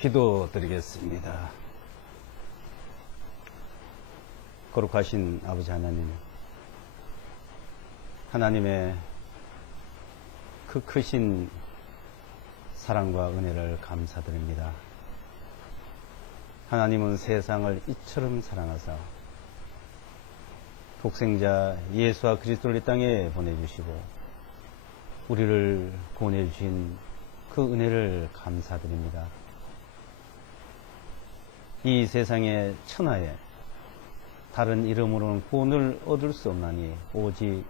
기도드리겠습니다. 거룩하신 아버지 하나님, 하나님의 그 크신 사랑과 은혜를 감사드립니다. 하나님은 세상을 이처럼 사랑하사 독생자 예수와 그리스도를 이 땅에 보내주시고 우리를 구원해 주신 그 은혜를 감사드립니다. 이 세상의 천하에 다른 이름으로는 구원을 얻을 수 없나니 오직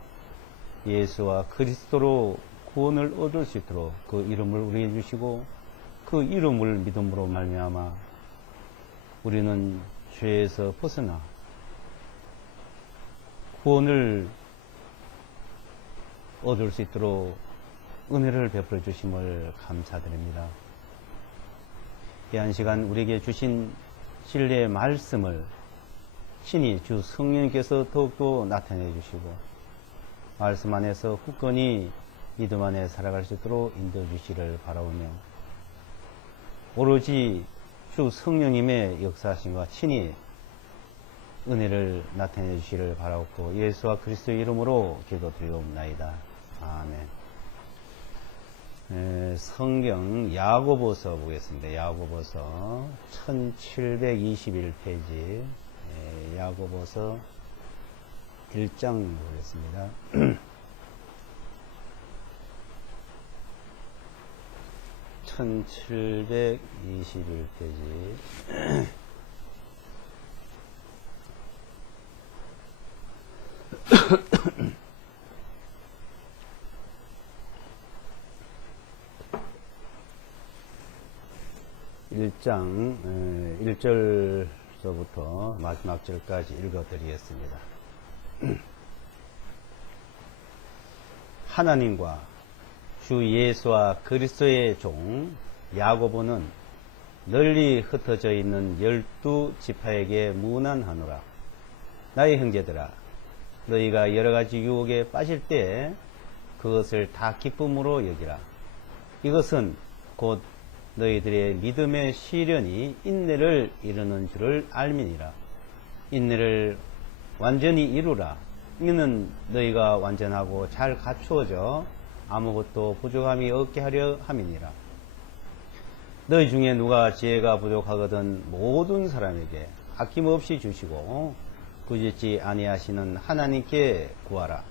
예수와 그리스도로 구원을 얻을 수 있도록 그 이름을 우리에게 주시고 그 이름을 믿음으로 말미암아 우리는 죄에서 벗어나 구원을 얻을 수 있도록 은혜를 베풀어 주심을 감사드립니다. 이 한 시간 우리에게 주신 진리의 말씀을 신이 주 성령님께서 더욱더 나타내 주시고 말씀 안에서 굳건히 믿음 안에 살아갈 수 있도록 인도해 주시를 바라오며 오로지 주 성령님의 역사하심과 친히 은혜를 나타내 주시를 바라옵고 예수와 그리스도의 이름으로 기도드리옵나이다. 아멘. 성경 야고보서 보겠습니다. 야고보서 1721페이지 야고보서 1장 보겠습니다. 1721페이지 1장 1절서부터 마지막 절까지 읽어드리겠습니다. 하나님과 주 예수와 그리스도의 종 야고보는 널리 흩어져 있는 12지파에게 문안하노라. 나의 형제들아, 너희가 여러가지 유혹에 빠질 때 그것을 다 기쁨으로 여기라. 이것은 곧 너희들의 믿음의 시련이 인내를 이루는 줄을 알미니라. 인내를 완전히 이루라. 이는 너희가 완전하고 잘 갖추어져 아무것도 부족함이 없게 하려 함이니라. 너희 중에 누가 지혜가 부족하거든 모든 사람에게 아낌없이 주시고 부짓지 아니하시는 하나님께 구하라.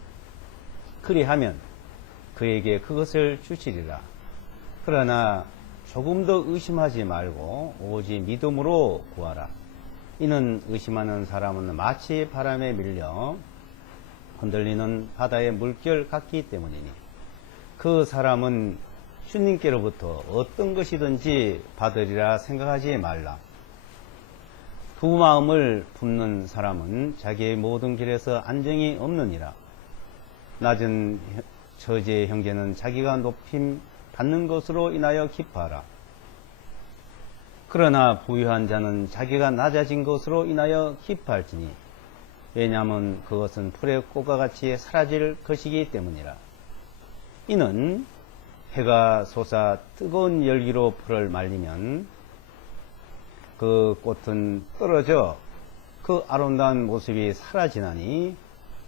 그리하면 그에게 그것을 주시리라. 그러나 조금 더 의심하지 말고 오직 믿음으로 구하라. 이는 의심하는 사람은 마치 바람에 밀려 흔들리는 바다의 물결 같기 때문이니 그 사람은 주님께로부터 어떤 것이든지 받으리라 생각하지 말라. 두 마음을 품는 사람은 자기의 모든 길에서 안정이 없느니라. 낮은 처지의 형제는 자기가 높임 받는 것으로 인하여 기뻐하라. 그러나 부유한 자는 자기가 낮아진 것으로 인하여 기뻐할지니 왜냐하면 그것은 풀의 꽃과 같이 사라질 것이기 때문이라. 이는 해가 솟아 뜨거운 열기로 풀을 말리면 그 꽃은 떨어져 그 아름다운 모습이 사라지나니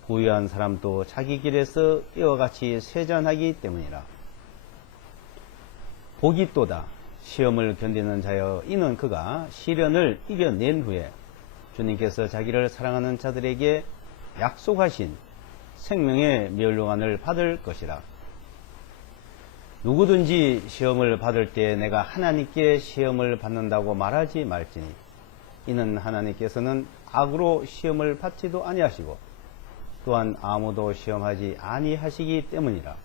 부유한 사람도 자기 길에서 이와 같이 쇠잔하기 때문이라. 복이 또다 시험을 견디는 자여 이는 그가 시련을 이겨낸 후에 주님께서 자기를 사랑하는 자들에게 약속하신 생명의 멸류관을 받을 것이라. 누구든지 시험을 받을 때 내가 하나님께 시험을 받는다고 말하지 말지니 이는 하나님께서는 악으로 시험을 받지도 아니하시고 또한 아무도 시험하지 아니하시기 때문이라.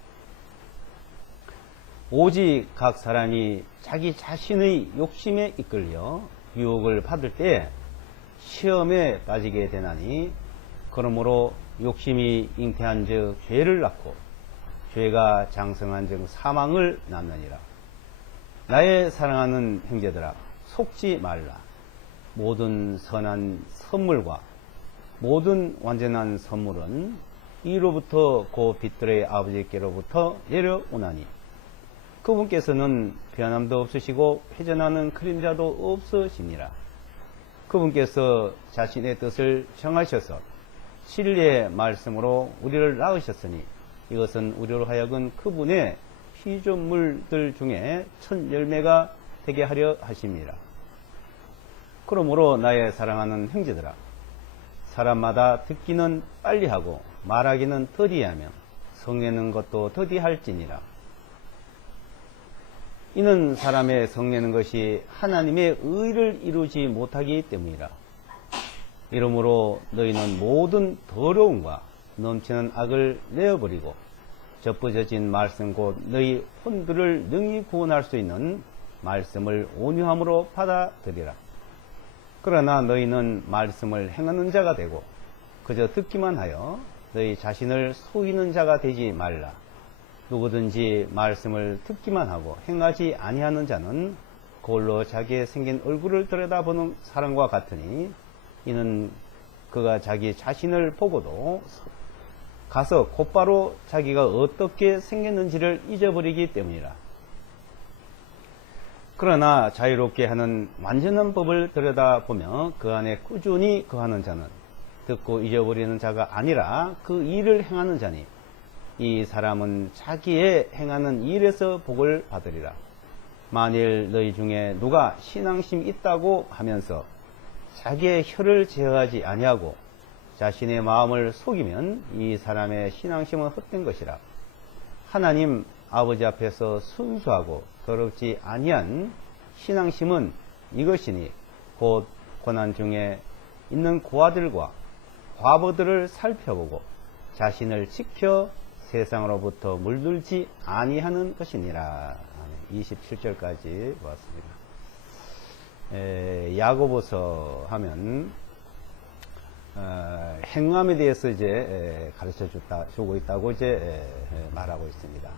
오직 각 사람이 자기 자신의 욕심에 이끌려 유혹을 받을 때 시험에 빠지게 되나니 그러므로 욕심이 잉태한 즉 죄를 낳고 죄가 장성한 즉 사망을 낳느니라. 나의 사랑하는 형제들아 속지 말라. 모든 선한 선물과 모든 완전한 선물은 이로부터 고 빛들의 아버지께로부터 내려오나니 그분께서는 변함도 없으시고 회전하는 그림자도 없으시니라. 그분께서 자신의 뜻을 정하셔서 진리의 말씀으로 우리를 낳으셨으니 이것은 우리로 하여금 그분의 피조물들 중에 첫 열매가 되게 하려 하심이라. 그러므로 나의 사랑하는 형제들아, 사람마다 듣기는 빨리 하고 말하기는 더디하며 성내는 것도 더디할지니라. 이는 사람의 성내는 것이 하나님의 의를 이루지 못하기 때문이라. 이러므로 너희는 모든 더러움과 넘치는 악을 내어버리고 접부져진 말씀 곧 너희 혼들을 능히 구원할 수 있는 말씀을 온유함으로 받아들이라. 그러나 너희는 말씀을 행하는 자가 되고 그저 듣기만 하여 너희 자신을 속이는 자가 되지 말라. 누구든지 말씀을 듣기만 하고 행하지 아니하는 자는 그걸로 자기의 생긴 얼굴을 들여다보는 사람과 같으니 이는 그가 자기 자신을 보고도 가서 곧바로 자기가 어떻게 생겼는지를 잊어버리기 때문이라. 그러나 자유롭게 하는 완전한 법을 들여다보며 그 안에 꾸준히 거하는 자는 듣고 잊어버리는 자가 아니라 그 일을 행하는 자니 이 사람은 자기의 행하는 일에서 복을 받으리라. 만일 너희 중에 누가 신앙심 있다고 하면서 자기의 혀를 제어하지 아니하고 자신의 마음을 속이면 이 사람의 신앙심은 헛된 것이라. 하나님 아버지 앞에서 순수하고 더럽지 아니한 신앙심은 이것이니 곧 고난 중에 있는 고아들과 과부들을 살펴보고 자신을 지켜 세상으로부터 물들지 아니하는 것이니라. 27절까지 보았습니다. 야고보서 하면 행함에 대해서 이제 가르쳐 주고 있다고 이제 말하고 있습니다.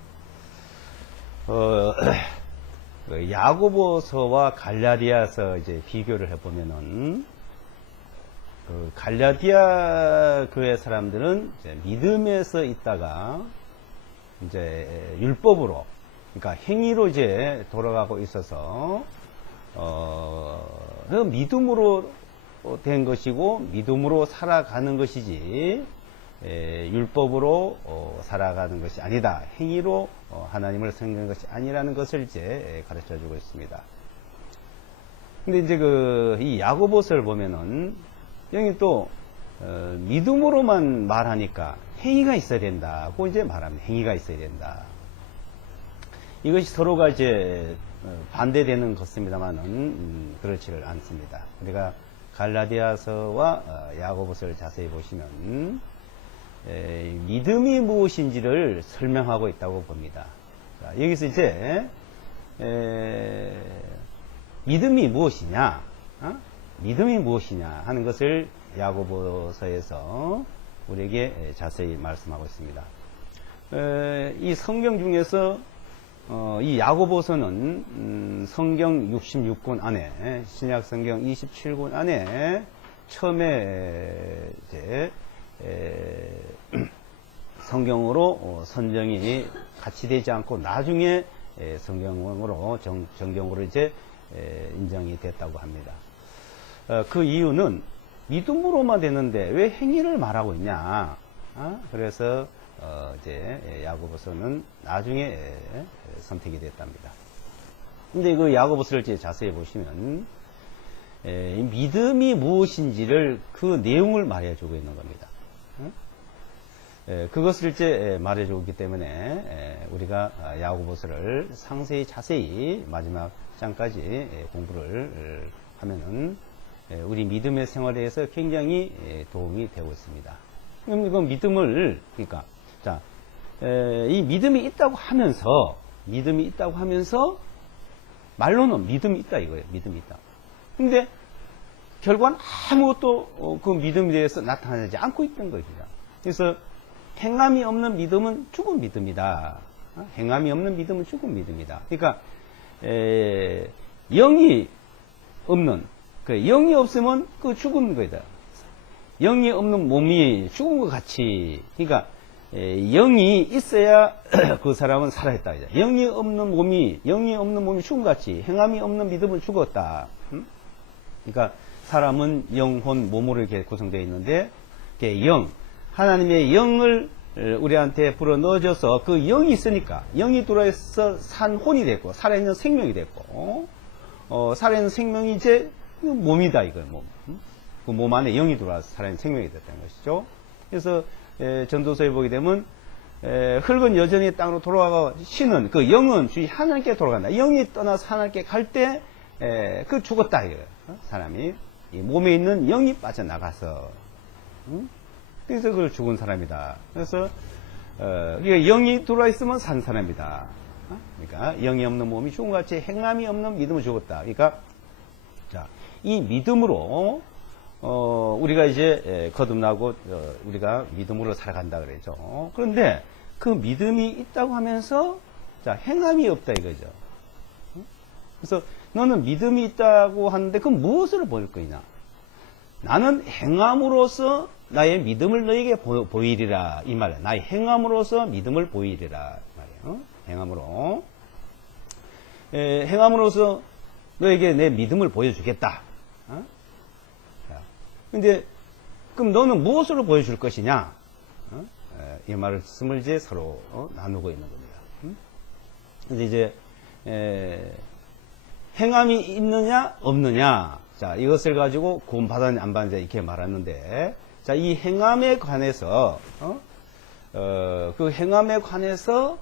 야고보서와 갈라디아서 이제 비교를 해보면은 갈라디아 교회 사람들은 이제 믿음에서 있다가 이제 율법으로, 그러니까 행위로 이제 돌아가고 있어서 믿음으로 된 것이고 믿음으로 살아가는 것이지 율법으로 살아가는 것이 아니다. 행위로 하나님을 섬기는 것이 아니라는 것을 이제 가르쳐 주고 있습니다. 근데 이제 이 야고보서를 보면은 여기 또 믿음으로만 말하니까 행위가 있어야 된다고 이제 말합니다. 행위가 있어야 된다. 이것이 서로가 이제 반대되는 것입니다만은 그렇지를 않습니다. 우리가 갈라디아서와 야고보서를 자세히 보시면 믿음이 무엇인지를 설명하고 있다고 봅니다. 자, 여기서 이제 믿음이 무엇이냐, 믿음이 무엇이냐 하는 것을 야고보서에서 우리에게 자세히 말씀하고 있습니다. 이 성경 중에서 이 야고보서는 성경 66권 안에, 신약 성경 27권 안에 처음에 이제 성경으로 선정이 같이 되지 않고 나중에 성경으로 정경으로 이제 인정이 됐다고 합니다. 그 이유는 믿음으로만 되는데 왜 행위를 말하고 있냐? 그래서 이제 야고보서는 나중에 선택이 됐답니다. 근데 그 야고보서를 이제 자세히 보시면 믿음이 무엇인지를 그 내용을 말해주고 있는 겁니다. 그것을 이제 말해주고 있기 때문에 우리가 야고보서를 상세히 자세히 마지막 장까지 공부를 하면은 우리 믿음의 생활에 대해서 굉장히 도움이 되고 있습니다. 그럼 이거 믿음을, 그러니까 자, 이 믿음이 있다고 하면서 말로는 믿음이 있다 이거예요. 믿음이 있다. 근데 결과는 아무것도 그 믿음에 대해서 나타나지 않고 있던 것이다. 그래서 행함이 없는 믿음은 죽은 믿음이다. 행함이 없는 믿음은 죽은 믿음이다. 그러니까 영이 없는, 그 영이 없으면 그 죽은 거다. 영이 없는 몸이 죽은 것 같이. 그러니까 영이 있어야 그 사람은 살아있다. 영이 없는 몸이 죽은 것 같이. 행함이 없는 믿음은 죽었다. 그러니까 사람은 영혼, 몸으로 이렇게 구성되어 있는데, 영, 하나님의 영을 우리한테 불어 넣어줘서 그 영이 있으니까, 영이 들어있어 산 혼이 됐고, 살아있는 생명이 됐고, 살아있는 생명이 이제 몸이다, 이거 몸. 그 몸 안에 영이 들어와서 살아있는 생명이 됐다는 것이죠. 그래서 전도서에 보게 되면 흙은 여전히 땅으로 돌아가고 신은 그 영은 주의 하나님께 돌아간다. 영이 떠나서 하나님께 갈 때 그 죽었다 이거예요. 사람이 이 몸에 있는 영이 빠져나가서 그래서 그걸 죽은 사람이다. 그래서 영이 들어와 있으면 산 사람이다. 그러니까 영이 없는 몸이 죽은 것 같이 행함이 없는 믿음은 죽었다. 그러니까 자, 이 믿음으로 우리가 이제 거듭나고 우리가 믿음으로 살아간다 그러죠. 그런데 그 믿음이 있다고 하면서 자, 행함이 없다 이거죠. 그래서 너는 믿음이 있다고 하는데 그럼 무엇으로 보일 거냐? 나는 행함으로써 나의 믿음을 너에게 보이리라 이 말이야. 나의 행함으로써 믿음을 보이리라 이 말이에요. 행함으로 행함으로써 너에게 내 믿음을 보여주겠다. 근데 그럼 너는 무엇으로 보여줄 것이냐? 이 말씀을 이제 서로 나누고 있는 겁니다. 근데 이제 행함이 있느냐 없느냐? 자, 이것을 가지고 구원 받았냐 안 받았냐 이렇게 말하는데, 자, 이 행함에 관해서 그 행함에 관해서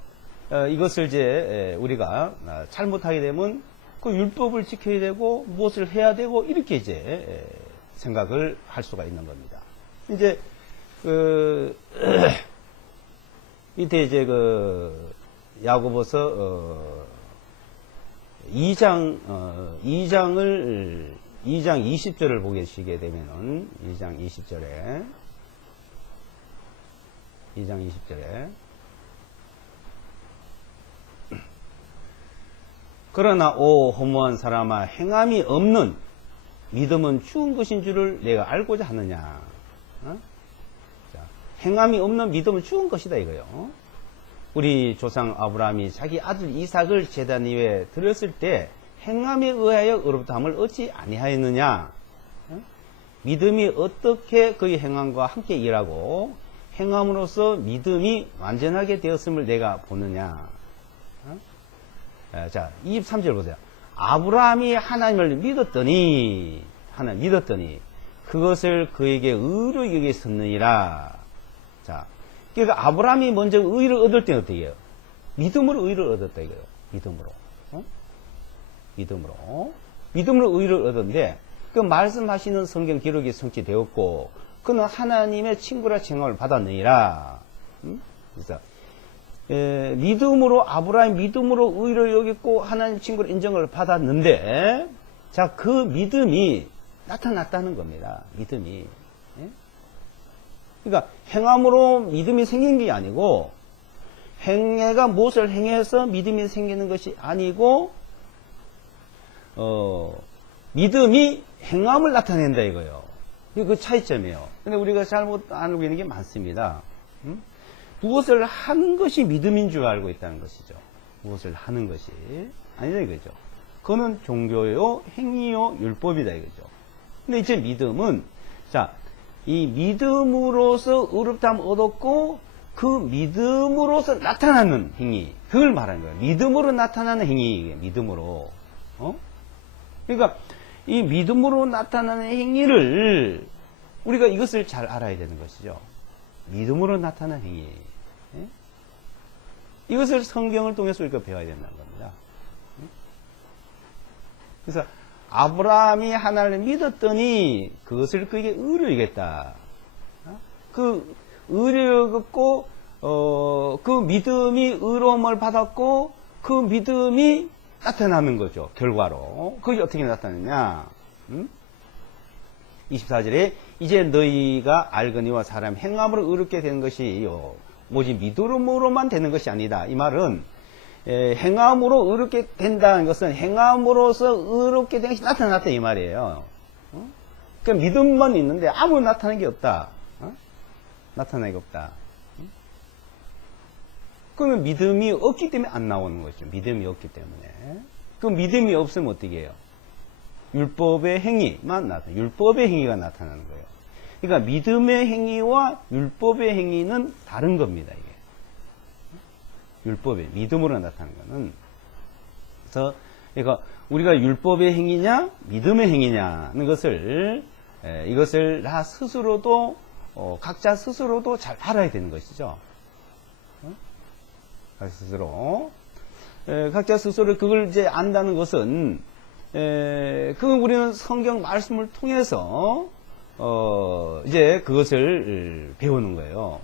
이것을 이제 우리가 잘못하게 되면 그 율법을 지켜야 되고 무엇을 해야 되고 이렇게 이제 생각을 할 수가 있는 겁니다. 이제 이때 이제 야고보서 2장 20절을 보시게 되면은 2장 20절에 그러나 오 허무한 사람아 행함이 없는 믿음은 죽은 것인 줄을 내가 알고자 하느냐. 자, 행함이 없는 믿음은 죽은 것이다 이거요. 우리 조상 아브라함이 자기 아들 이삭을 제단 위에 드렸을 때 행함에 의하여 의롭다함을 얻지 아니하였느냐. 믿음이 어떻게 그의 행함과 함께 일하고 행함으로써 믿음이 완전하게 되었음을 내가 보느냐. 자, 23절 보세요. 아브라함이 하나님을 믿었더니 그것을 그에게 의로 여겼었느니라. 자, 그러니까 아브라함이 먼저 의를 얻을 때는 어떻게 해요? 믿음으로 의를 얻었다 이거예요. 믿음으로 의를 얻었는데 그 말씀하시는 성경 기록이 성취되었고 그는 하나님의 친구라 칭함을 받았느니라. 그래서 믿음으로 아브라함이 믿음으로 의를 여겼고 하나님 친구로 인정을 받았는데 자, 그 믿음이 나타났다는 겁니다. 믿음이. 그러니까 행함으로 믿음이 생긴 게 아니고 행해가 무엇을 행해서 믿음이 생기는 것이 아니고 믿음이 행함을 나타낸다 이거예요. 그 차이점이에요. 근데 우리가 잘못 알고 있는 게 많습니다. 무엇을 하는 것이 믿음인 줄 알고 있다는 것이죠. 무엇을 하는 것이 아니다 이거죠. 그거는 종교요, 행위요, 율법이다 이거죠. 근데 이제 믿음은 자, 이 믿음으로서 의롭다함 얻었고 그 믿음으로서 나타나는 행위, 그걸 말하는 거예요. 믿음으로 나타나는 행위, 믿음으로. 그러니까 이 믿음으로 나타나는 행위를 우리가 이것을 잘 알아야 되는 것이죠. 믿음으로 나타나는 행위. 이것을 성경을 통해서 우리가 배워야 된다는 겁니다. 그래서 아브라함이 하나님을 믿었더니 그것을 그에게 의로 여겼다. 그 의로 여겼고 그 믿음이 의로움을 받았고 그 믿음이 나타나는 거죠. 결과로. 그게 어떻게 나타나느냐. 24절에 이제 너희가 알거니와 사람 행함으로 의롭게 되는 것이요 오직 믿음으로만 되는 것이 아니다. 이 말은 행함으로 의롭게 된다는 것은 행함으로서 의롭게 되는 것이 나타났다 이 말이에요. 그러니까 믿음만 있는데 아무 나타나는 게 없다. 나타나는 게 없다. 그러면 믿음이 없기 때문에 안 나오는 거죠. 믿음이 없기 때문에. 그 믿음이 없으면 어떻게 해요? 율법의 행위만 나타나요. 율법의 행위가 나타나는 거예요. 그러니까 믿음의 행위와 율법의 행위는 다른 겁니다. 이게. 율법의 믿음으로 나타나는 거는. 그래서 그러니까 우리가 율법의 행위냐 믿음의 행위냐는 것을 이것을 나 스스로도 각자 스스로도 잘 알아야 되는 것이죠. 각자 스스로 그걸 이제 안다는 것은 그건 우리는 성경 말씀을 통해서 이제 그것을 배우는 거예요.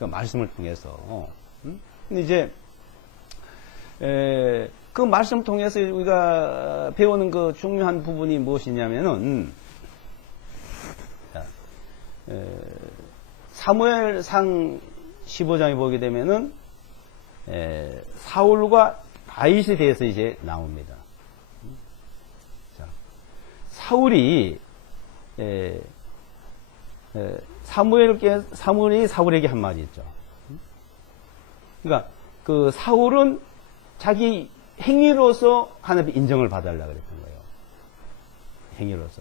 그 말씀을 통해서. 근데 이제 그 말씀 통해서 우리가 배우는 그 중요한 부분이 무엇이냐면은 사무엘상 15장에 보게 되면은 사울과 다윗에 대해서 이제 나옵니다. 자, 사울이 사무엘이 사울에게 한 말이 있죠. 그러니까 그 사울은 자기 행위로서 하나님의 인정을 받으려고 그랬던 거예요. 행위로서.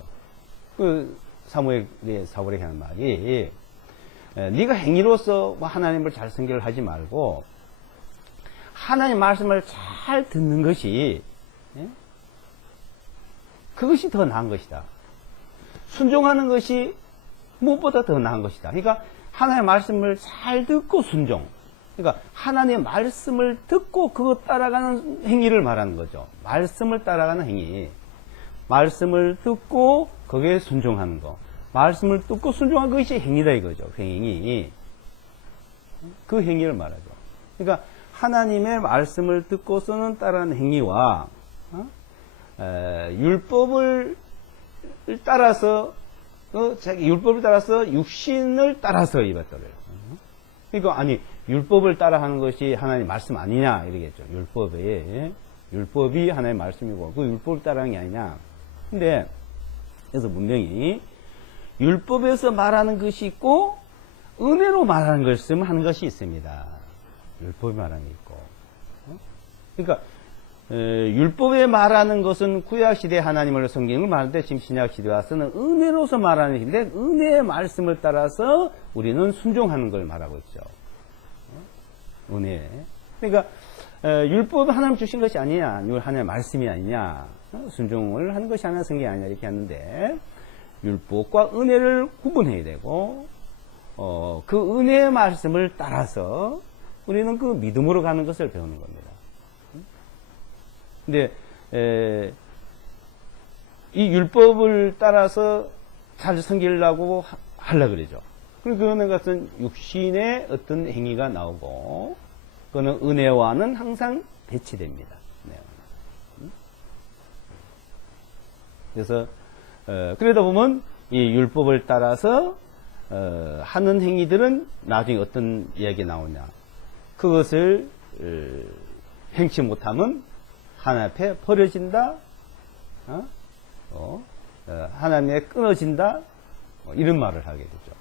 그 사무엘이 사울에게 하는 말이 네가 행위로서 하나님을 잘 선결을 하지 말고 하나님의 말씀을 잘 듣는 것이 그것이 더 나은 것이다. 순종하는 것이 무엇보다 더 나은 것이다. 그러니까 하나님의 말씀을 잘 듣고 순종. 그러니까 하나님의 말씀을 듣고 그거 따라가는 행위를 말하는 거죠. 말씀을 따라가는 행위. 말씀을 듣고 거기에 순종하는 거. 말씀을 듣고 순종한 것이 행위다 이거죠. 그 행위. 그 행위를 말하죠. 그러니까 하나님의 말씀을 듣고서는 따르는 행위와 율법을 따라서 율법을 따라서 육신을 따라서 이것들을. 그러니까 아니 율법을 따라하는 것이 하나님 말씀 아니냐 이러겠죠. 율법이 하나님의 말씀이고 그 율법을 따라하는 게 아니냐. 근데 그래서 분명히 율법에서 말하는 것이 있고 은혜로 말하는 것을 하는 것이 있습니다. 율법이 말하는 게 있고. 그러니까 율법에 말하는 것은 구약시대 하나님을 성경을 말하는데 지금 신약시대 와서는 은혜로서 말하는 것인데 은혜의 말씀을 따라서 우리는 순종하는 걸 말하고 있죠. 은혜. 그러니까 율법은 하나님 주신 것이 아니냐, 하나님의 말씀이 아니냐, 순종을 하는 것이 하나의 성경이 아니냐 이렇게 하는데 율법과 은혜를 구분해야 되고 그 은혜의 말씀을 따라서 우리는 그 믿음으로 가는 것을 배우는 겁니다. 근데 이 율법을 따라서 잘 섬기려고 하려고 그러죠. 그리고 그거는 같은 육신의 어떤 행위가 나오고 그거는 은혜와는 항상 배치됩니다. 그래서 그러다 보면 이 율법을 따라서 하는 행위들은 나중에 어떤 이야기가 나오냐. 그것을 행치 못하면 하나님 앞에 버려진다. 하나님에 끊어진다. 이런 말을 하게 되죠.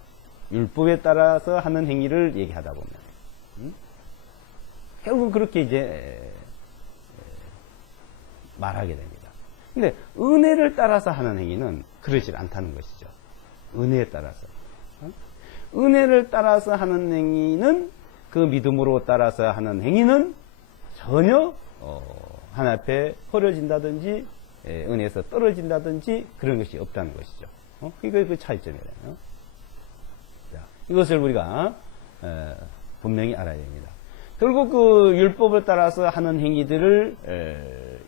율법에 따라서 하는 행위를 얘기하다 보면 결국은 그렇게 이제 말하게 됩니다. 근데 은혜를 따라서 하는 행위는 그러질 않다는 것이죠. 은혜에 따라서. 은혜를 따라서 하는 행위는 그 믿음으로 따라서 하는 행위는 전혀 하나님 앞에 버려진다든지 은혜에서 떨어진다든지 그런 것이 없다는 것이죠. 이거 그 차이점이에요. 자, 이것을 우리가 분명히 알아야 됩니다. 결국 그 율법을 따라서 하는 행위들을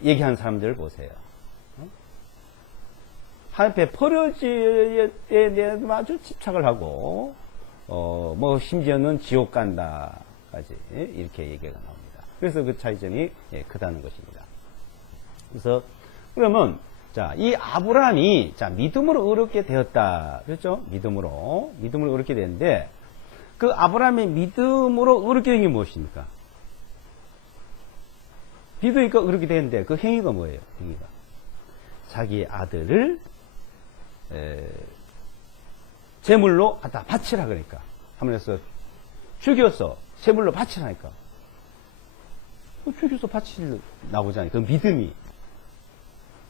얘기하는 사람들을 보세요. 하나님 앞에 버려지에 대해서 아주 집착을 하고 뭐 심지어는 지옥 간다까지 이렇게 얘기가 나옵니다. 그래서 그 차이점이 크다는 것입니다. 그래서 그러면 자, 이 아브라함이 자 믿음으로 의롭게 되었다. 그렇죠? 믿음으로 의롭게 되는데 그 아브라함의 믿음으로 의롭게 된 게 무엇입니까? 믿으니까 의롭게 되는데 그 행위가 뭐예요? 행위가 자기 아들을 제물로 갖다 바치라 그러니까. 하면서 죽여서 제물로 바치라니까. 죽여서 바칠 나오잖아요. 그 믿음이.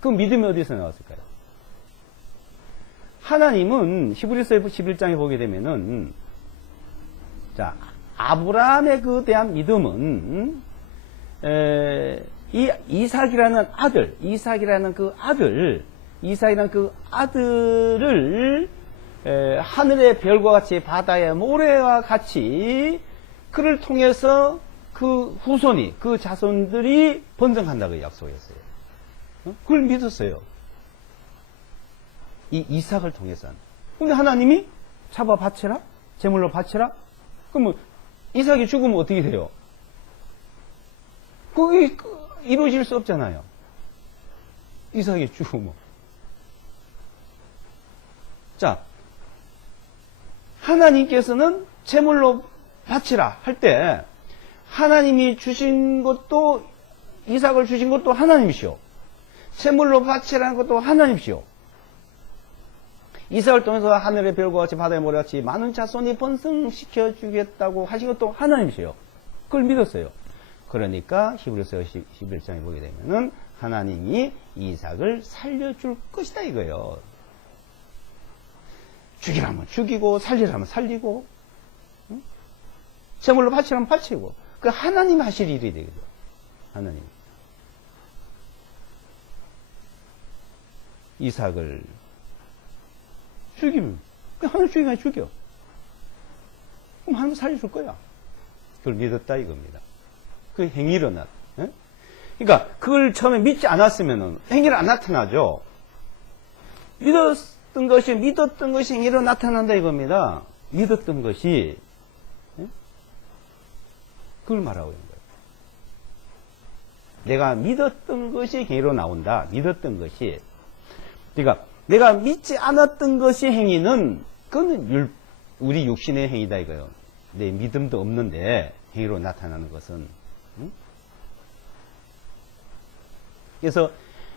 그 믿음이 어디서 나왔을까요? 하나님은 히브리서 11장에 보게 되면은, 자, 아브라함에 그 대한 믿음은, 이 이삭이라는 그 아들을 하늘의 별과 같이 바다의 모래와 같이 그를 통해서 그 후손이, 그 자손들이 번성한다고 약속했어요. 그걸 믿었어요. 이 이삭을 통해서. 근데 하나님이 잡아 바쳐라? 제물로 바쳐라? 그럼 이삭이 죽으면 어떻게 돼요? 그게 이루어질 수 없잖아요. 이삭이 죽으면. 자, 하나님께서는 제물로 바치라 할 때 하나님이 주신 것도, 이삭을 주신 것도 하나님이시오. 제물로 바치라는 것도 하나님이시오. 이삭을 통해서 하늘의 별과 같이 바다의 모래같이 많은 자손이 번성시켜 주겠다고 하신 것도 하나님이시오. 그걸 믿었어요. 그러니까 히브리서 11장에 보게 되면은 하나님이 이삭을 살려줄 것이다 이거예요. 죽이라면 죽이고 살리라면 살리고, 응? 제물로 바치라면 바치고. 그 하나님 하실 일이 되거든. 하나님. 이삭을 죽이면, 하나님 죽이면 죽여. 그럼 하나님 살려줄 거야. 그걸 믿었다 이겁니다. 그 행위로 그러니까 그걸 처음에 믿지 않았으면은 행위로 안 나타나죠. 믿었던 것이 행위로 나타난다 이겁니다. 믿었던 것이, 그걸 말하고 있는 거예요. 내가 믿었던 것이 행위로 나온다. 믿었던 것이. 그러니까 내가 믿지 않았던 것이 행위는, 그건 우리 육신의 행위다 이거예요. 내 믿음도 없는데 행위로 나타나는 것은. 그래서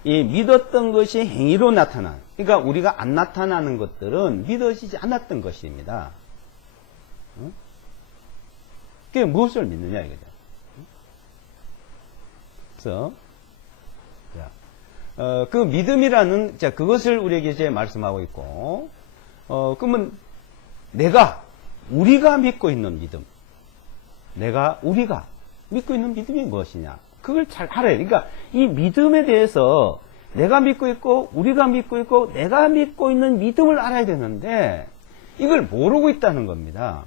이 믿었던 것이 행위로 나타난, 그러니까 우리가 안 나타나는 것들은 믿어지지 않았던 것입니다. 그게 무엇을 믿느냐 이거죠. 그래서 그 믿음이라는, 자, 그것을 우리에게 이제 말씀하고 있고, 그러면 우리가 믿고 있는 믿음, 우리가 믿고 있는 믿음이 무엇이냐? 그걸 잘 알아야 돼. 그러니까 이 믿음에 대해서 내가 믿고 있고, 우리가 믿고 있고, 내가 믿고 있는 믿음을 알아야 되는데, 이걸 모르고 있다는 겁니다.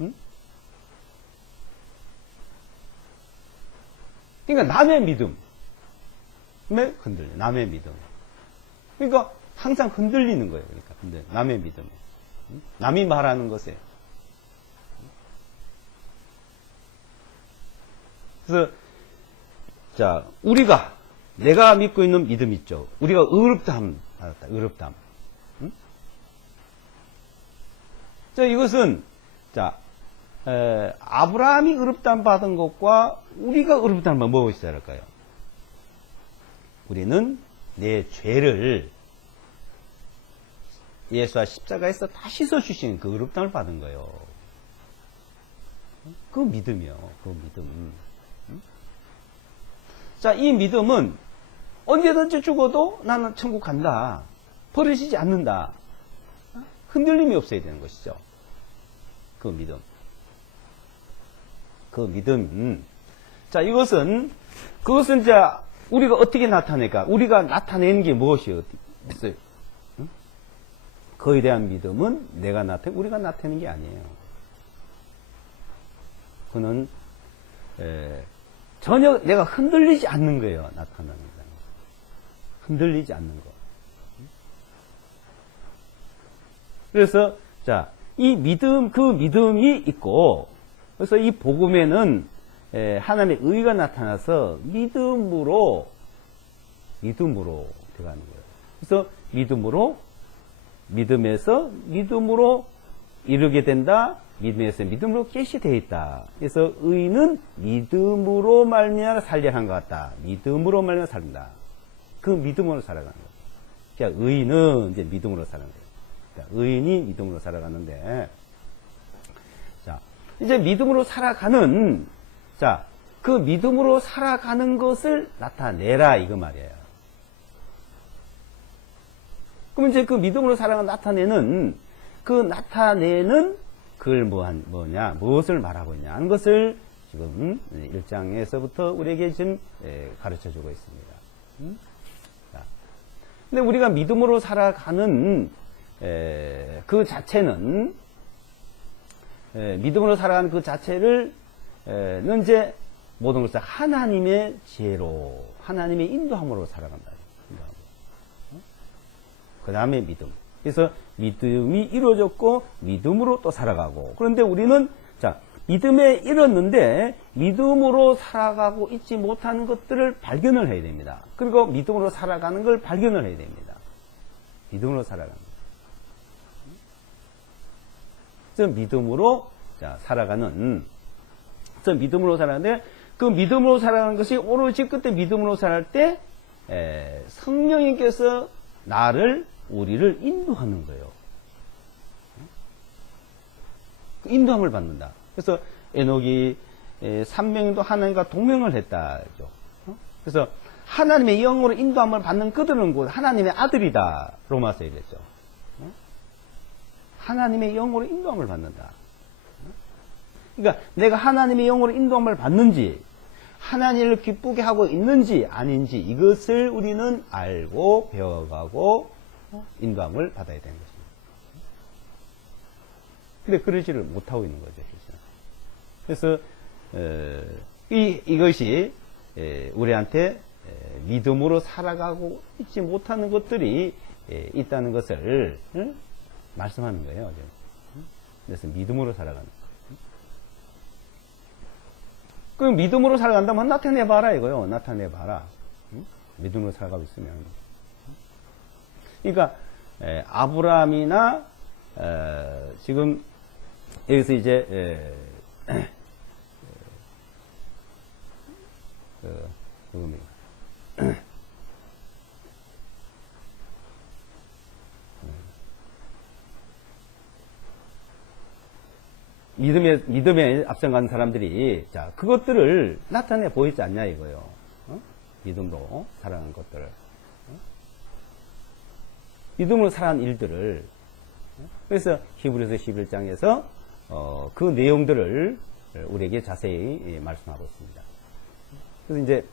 응? 그러니까 남의 믿음. 흔들려. 남의 믿음. 그러니까 항상 흔들리는 거예요. 그러니까 남의 믿음. 남이 말하는 것에. 그래서 자, 내가 믿고 있는 믿음 있죠. 우리가 의롭다함 받았다. 의롭다함. 응? 자, 이것은 자, 아브라함이 의롭다함 받은 것과 우리가 의롭다함 받은 건 무엇이 다를까요? 우리는 내 죄를 예수와 십자가에서 다 씻어주신 그 의롭다함을 받은 거예요. 그 믿음이요. 그 믿음. 자, 이 믿음은 언제든지 죽어도 나는 천국 간다. 버려지지 않는다. 흔들림이 없어야 되는 것이죠. 그 믿음. 그 믿음. 자, 그것은 자, 우리가 어떻게 나타낼까? 우리가 나타내는 게 무엇이에요? 그에 대한 믿음은 우리가 나타내는 게 아니에요. 그는, 전혀 내가 흔들리지 않는 거예요. 나타나는 거. 흔들리지 않는 거. 그래서, 자, 이 믿음, 그 믿음이 있고, 그래서 이 복음에는 하나님의 의가 나타나서 믿음으로 들어가는 거예요. 그래서 믿음으로 이루게 된다. 믿음에서 믿음으로 계시되어 있다. 그래서 의는 믿음으로 말미암아 살려한 것 같다. 믿음으로 말미암아 살린다. 그 믿음으로 살아가는 거예요. 그러니까 의인은 이제 믿음으로 살아가는 거예요. 그러니까 의인이 믿음으로 살아가는데, 자, 이제 믿음으로 살아가는, 자, 그 믿음으로 살아가는 것을 나타내라, 이거 말이에요. 그럼 이제 그 믿음으로 살아가는 나타내는, 그 나타내는, 그걸 무엇을 말하고 있냐 하는 것을 지금 1장에서부터 우리에게 지금 가르쳐 주고 있습니다. 자, 근데 우리가 믿음으로 살아가는 그 자체는, 믿음으로 살아가는 그 자체를, 는 이제 모든 것을 하나님의 지혜로, 하나님의 인도함으로 살아간다. 그 다음에 믿음. 그래서 믿음이 이루어졌고, 믿음으로 또 살아가고. 그런데 우리는, 자, 믿음에 이뤘는데, 믿음으로 살아가고 있지 못하는 것들을 발견을 해야 됩니다. 그리고 믿음으로 살아가는 걸 발견을 해야 됩니다. 믿음으로 살아가는 것. 그래서 믿음으로, 자, 살아가는, 그래서 믿음으로 살아가는데, 그 믿음으로 살아가는 것이 오로지 그때 믿음으로 살아갈 때 성령님께서 우리를 인도하는 거예요. 인도함을 받는다. 그래서 에녹이 3명도 하나님과 동명을 했다. 그래서 하나님의 영으로 인도함을 받는 그들은 곧 하나님의 아들이다. 로마서에 이랬죠. 하나님의 영으로 인도함을 받는다. 그러니까 내가 하나님의 영으로 인도함을 받는지, 하나님을 기쁘게 하고 있는지 아닌지, 이것을 우리는 알고 배워가고 인도함을 받아야 되는 것입니다. 근데 그러지를 못하고 있는 거죠. 그래서 이것이 우리한테 믿음으로 살아가고 있지 못하는 것들이 있다는 것을 말씀하는 거예요. 그래서 믿음으로 살아가는 거예요. 그럼 믿음으로 살아간다면 나타내봐라 이거요. 나타내봐라. 믿음으로 살아가고 있으면. 그러니까 아브라함이나 지금 여기서 이제 믿음에 앞서간 사람들이, 자, 그것들을 나타내 보이지 않냐, 이거요. 믿음으로 살아가는 것들을. 믿음으로 살아가는 일들을. 그래서 히브리서 11장에서, 그 내용들을 우리에게 자세히 말씀하고 있습니다. 그래서 이제,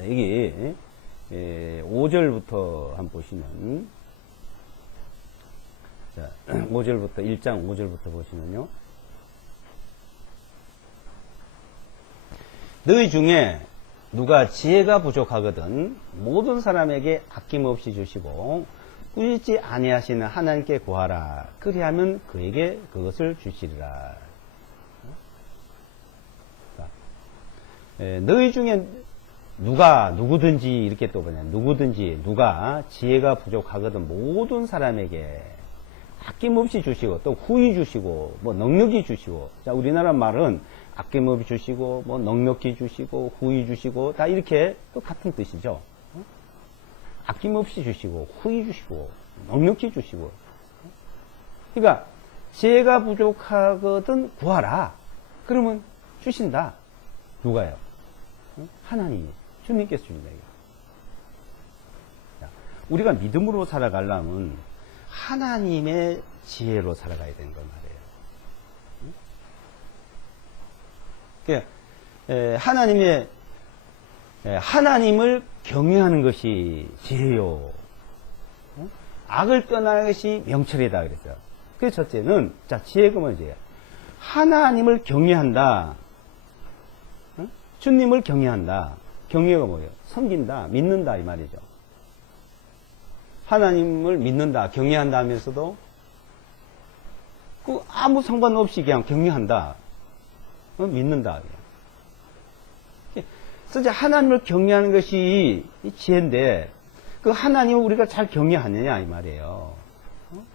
여기, 5절부터 한번 보시면, 자, 5절부터, 1장 5절부터 보시면요. 너희 중에 누가 지혜가 부족하거든 모든 사람에게 아낌없이 주시고 꾸짖지 아니하시는 하나님께 구하라. 그리하면 그에게 그것을 주시리라. 너희 중에 누구든지 이렇게 또 보냐. 누가 지혜가 부족하거든 모든 사람에게 아낌없이 주시고 또 후히 주시고 뭐 넉넉히 주시고. 자, 우리나라 말은 아낌없이 주시고 뭐 넉넉히 주시고 후히 주시고 다 이렇게 똑같은 뜻이죠. 아낌없이 주시고 후히 주시고 넉넉히 주시고. 그러니까 지혜가 부족하거든 구하라. 그러면 주신다. 누가요? 하나님이, 주님께서 주신다. 우리가 믿음으로 살아가려면 하나님의 지혜로 살아가야 되는 건 말이에요. 하나님을 경외하는 것이 지혜요. 악을 떠나는 것이 명철이다 그랬어요. 그래서 첫째는, 자, 지혜가 뭐지? 하나님을 경외한다. 주님을 경외한다. 경외가 뭐예요? 섬긴다, 믿는다 이 말이죠. 하나님을 믿는다, 경외한다 하면서도 그 아무 상관없이 그냥 경외한다. 믿는다. 그래서 이제 하나님을 경외하는 것이 지혜인데, 그 하나님을 우리가 잘 경외하느냐 이 말이에요.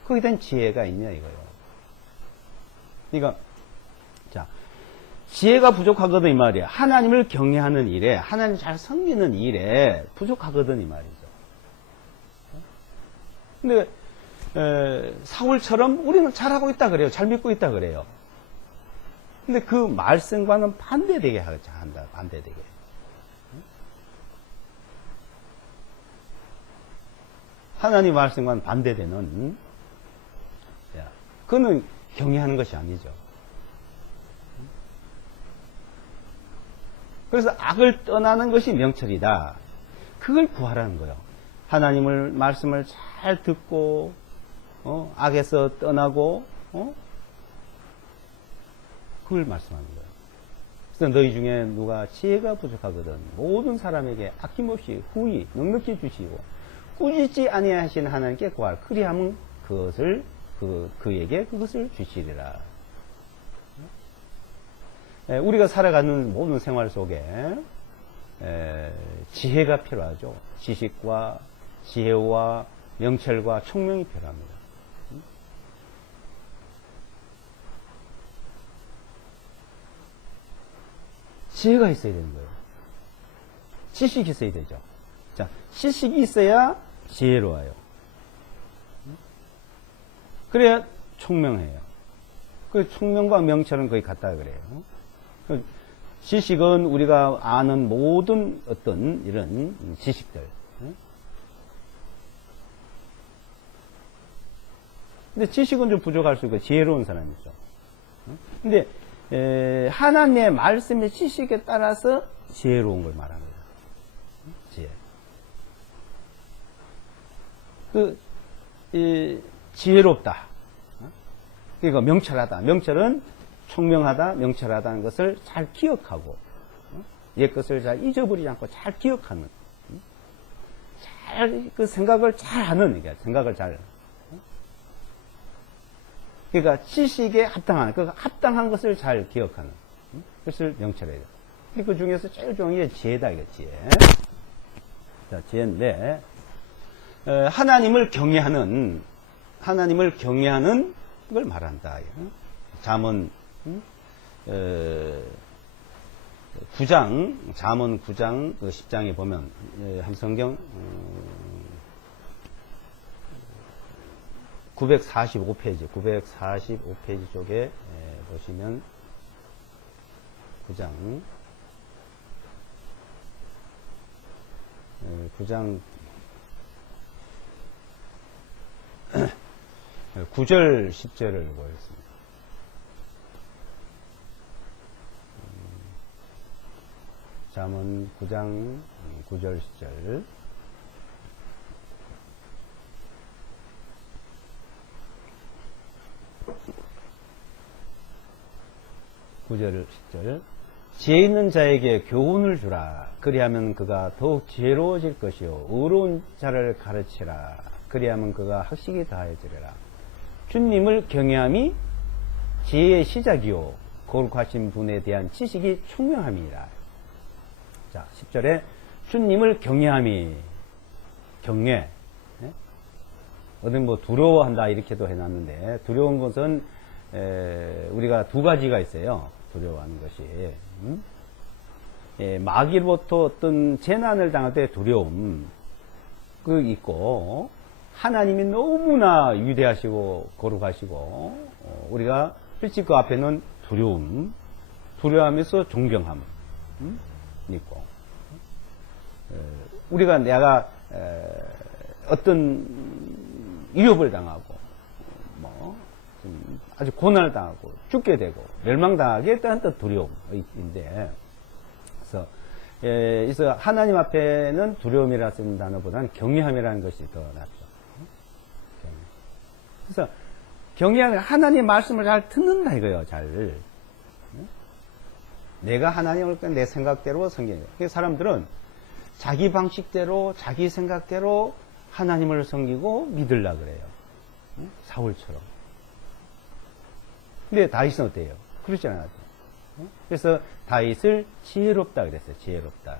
거기에 대한 지혜가 있냐 이거예요. 그러니까 자, 지혜가 부족하거든 이 말이에요. 하나님을 경외하는 일에, 하나님 잘 섬기는 일에 부족하거든 이 말이죠. 근데 사울처럼 우리는 잘하고 있다 그래요. 잘 믿고 있다 그래요. 근데 그 말씀과는 반대되게 한다. 반대되게. 하나님 말씀과는 반대되는, 그거는 경외하는 것이 아니죠. 그래서 악을 떠나는 것이 명철이다. 그걸 구하라는 거예요. 하나님을 말씀을 잘 듣고 악에서 떠나고 그걸 말씀하는 거예요. 그래서 너희 중에 누가 지혜가 부족하거든 모든 사람에게 아낌없이 후히 넉넉히 주시고 꾸짖지 아니하신 하나님께 구할 그리하면 그것을 그에게 그것을 주시리라. 우리가 살아가는 모든 생활 속에 지혜가 필요하죠. 지식과 지혜와 명철과 총명이 필요합니다. 지혜가 있어야 되는 거예요. 지식이 있어야 되죠. 자, 지식이 있어야 지혜로워요. 그래야 총명해요. 그 총명과 명철은 거의 같다 그래요. 지식은 우리가 아는 모든 어떤 이런 지식들. 근데 지식은 좀 부족할 수 있고 지혜로운 사람이죠. 근데 하나님의 말씀의 지식에 따라서 지혜로운 걸 말합니다. 지혜. 지혜롭다. 그러니까 명철하다. 명철은 총명하다, 명철하다는 것을 잘 기억하고, 옛 것을 잘 잊어버리지 않고 잘 기억하는, 잘 그 생각을 잘 하는, 생각을 잘. 그러니까 지식에 합당한, 그 합당한 것을 잘 기억하는 것을 명철해야 돼. 그 중에서 제일 중요한 게 지혜다, 이거 지혜. 자, 지혜인데, 하나님을 경외하는 걸 말한다. 잠언 9장, 잠언 9장 10장에 보면 한 성경 945페이지 쪽에 보시면 9장 9절 10절을 보겠습니다. 잠언 9장 9절 10절. 구절 10절. 지혜 있는 자에게 교훈을 주라. 그리하면 그가 더욱 지혜로워질 것이요 의로운 자를 가르치라. 그리하면 그가 학식이 다해지리라. 주님을 경외함이 지혜의 시작이요 거룩하신 분에 대한 지식이 총명함이라. 자, 10절에 주님을 경외함이, 경외. 어딘 뭐 두려워한다 이렇게도 해놨는데, 두려운 것은 우리가 두 가지가 있어요. 두려워하는 것이. 마귀로부터 어떤 재난을 당할 때 두려움 그 있고, 하나님이 너무나 위대하시고 거룩하시고 우리가 일찍 그 앞에는 두려워하면서 존경함 있고, 우리가 내가 어떤 위협을 당하고 뭐 아주 고난을 당하고 죽게 되고 멸망당하게 대한 두려움인데, 그래서 하나님 앞에는 두려움이라 쓰는 단어보다는 경외함이라는 것이 더 낫죠. 그래서 경외하는, 하나님 말씀을 잘 듣는다 이거예요. 잘. 내가 하나님을 내 생각대로 섬기는 거예요. 사람들은 자기 방식대로 자기 생각대로 하나님을 섬기고 믿으려고 그래요. 사울처럼. 근데 다윗은 어때요? 그렇지 않아요. 그래서 다윗을 지혜롭다 그랬어요. 지혜롭다.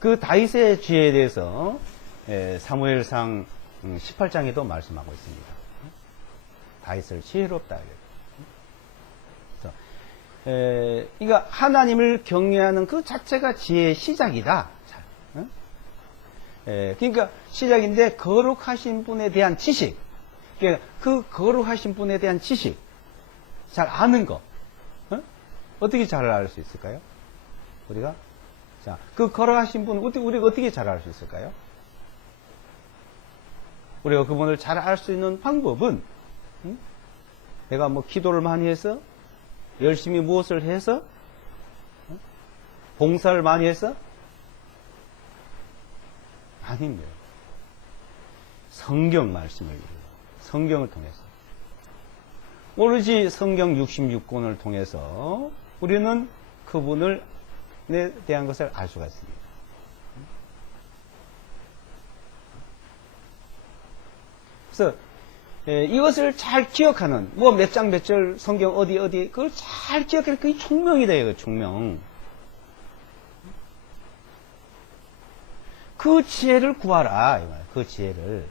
그 다윗의 지혜에 대해서 사무엘상 18장에도 말씀하고 있습니다. 다윗을 지혜롭다 그래요. 그러니까 하나님을 경외하는 그 자체가 지혜의 시작이다. 그러니까 시작인데 거룩하신 분에 대한 지식. 그러니까 그 거룩하신 분에 대한 지식. 잘 아는 거. 어떻게 잘 알 수 있을까요? 우리가? 자, 그 거룩하신 분, 우리가 어떻게 잘 알 수 있을까요? 우리가 그분을 잘 알 수 있는 방법은, 내가 뭐 기도를 많이 해서, 열심히 무엇을 해서, 봉사를 많이 해서? 아닙니다. 성경 말씀을, 성경을 통해서. 오로지 성경 66권을 통해서 우리는 그분을 에 대한 것을 알 수가 있습니다. 그래서 이것을 잘 기억하는 뭐 몇 장 몇 절 성경 어디 그걸 잘 기억하는 그게 총명이다 이거 총명. 그 지혜를 구하라 그 지혜를.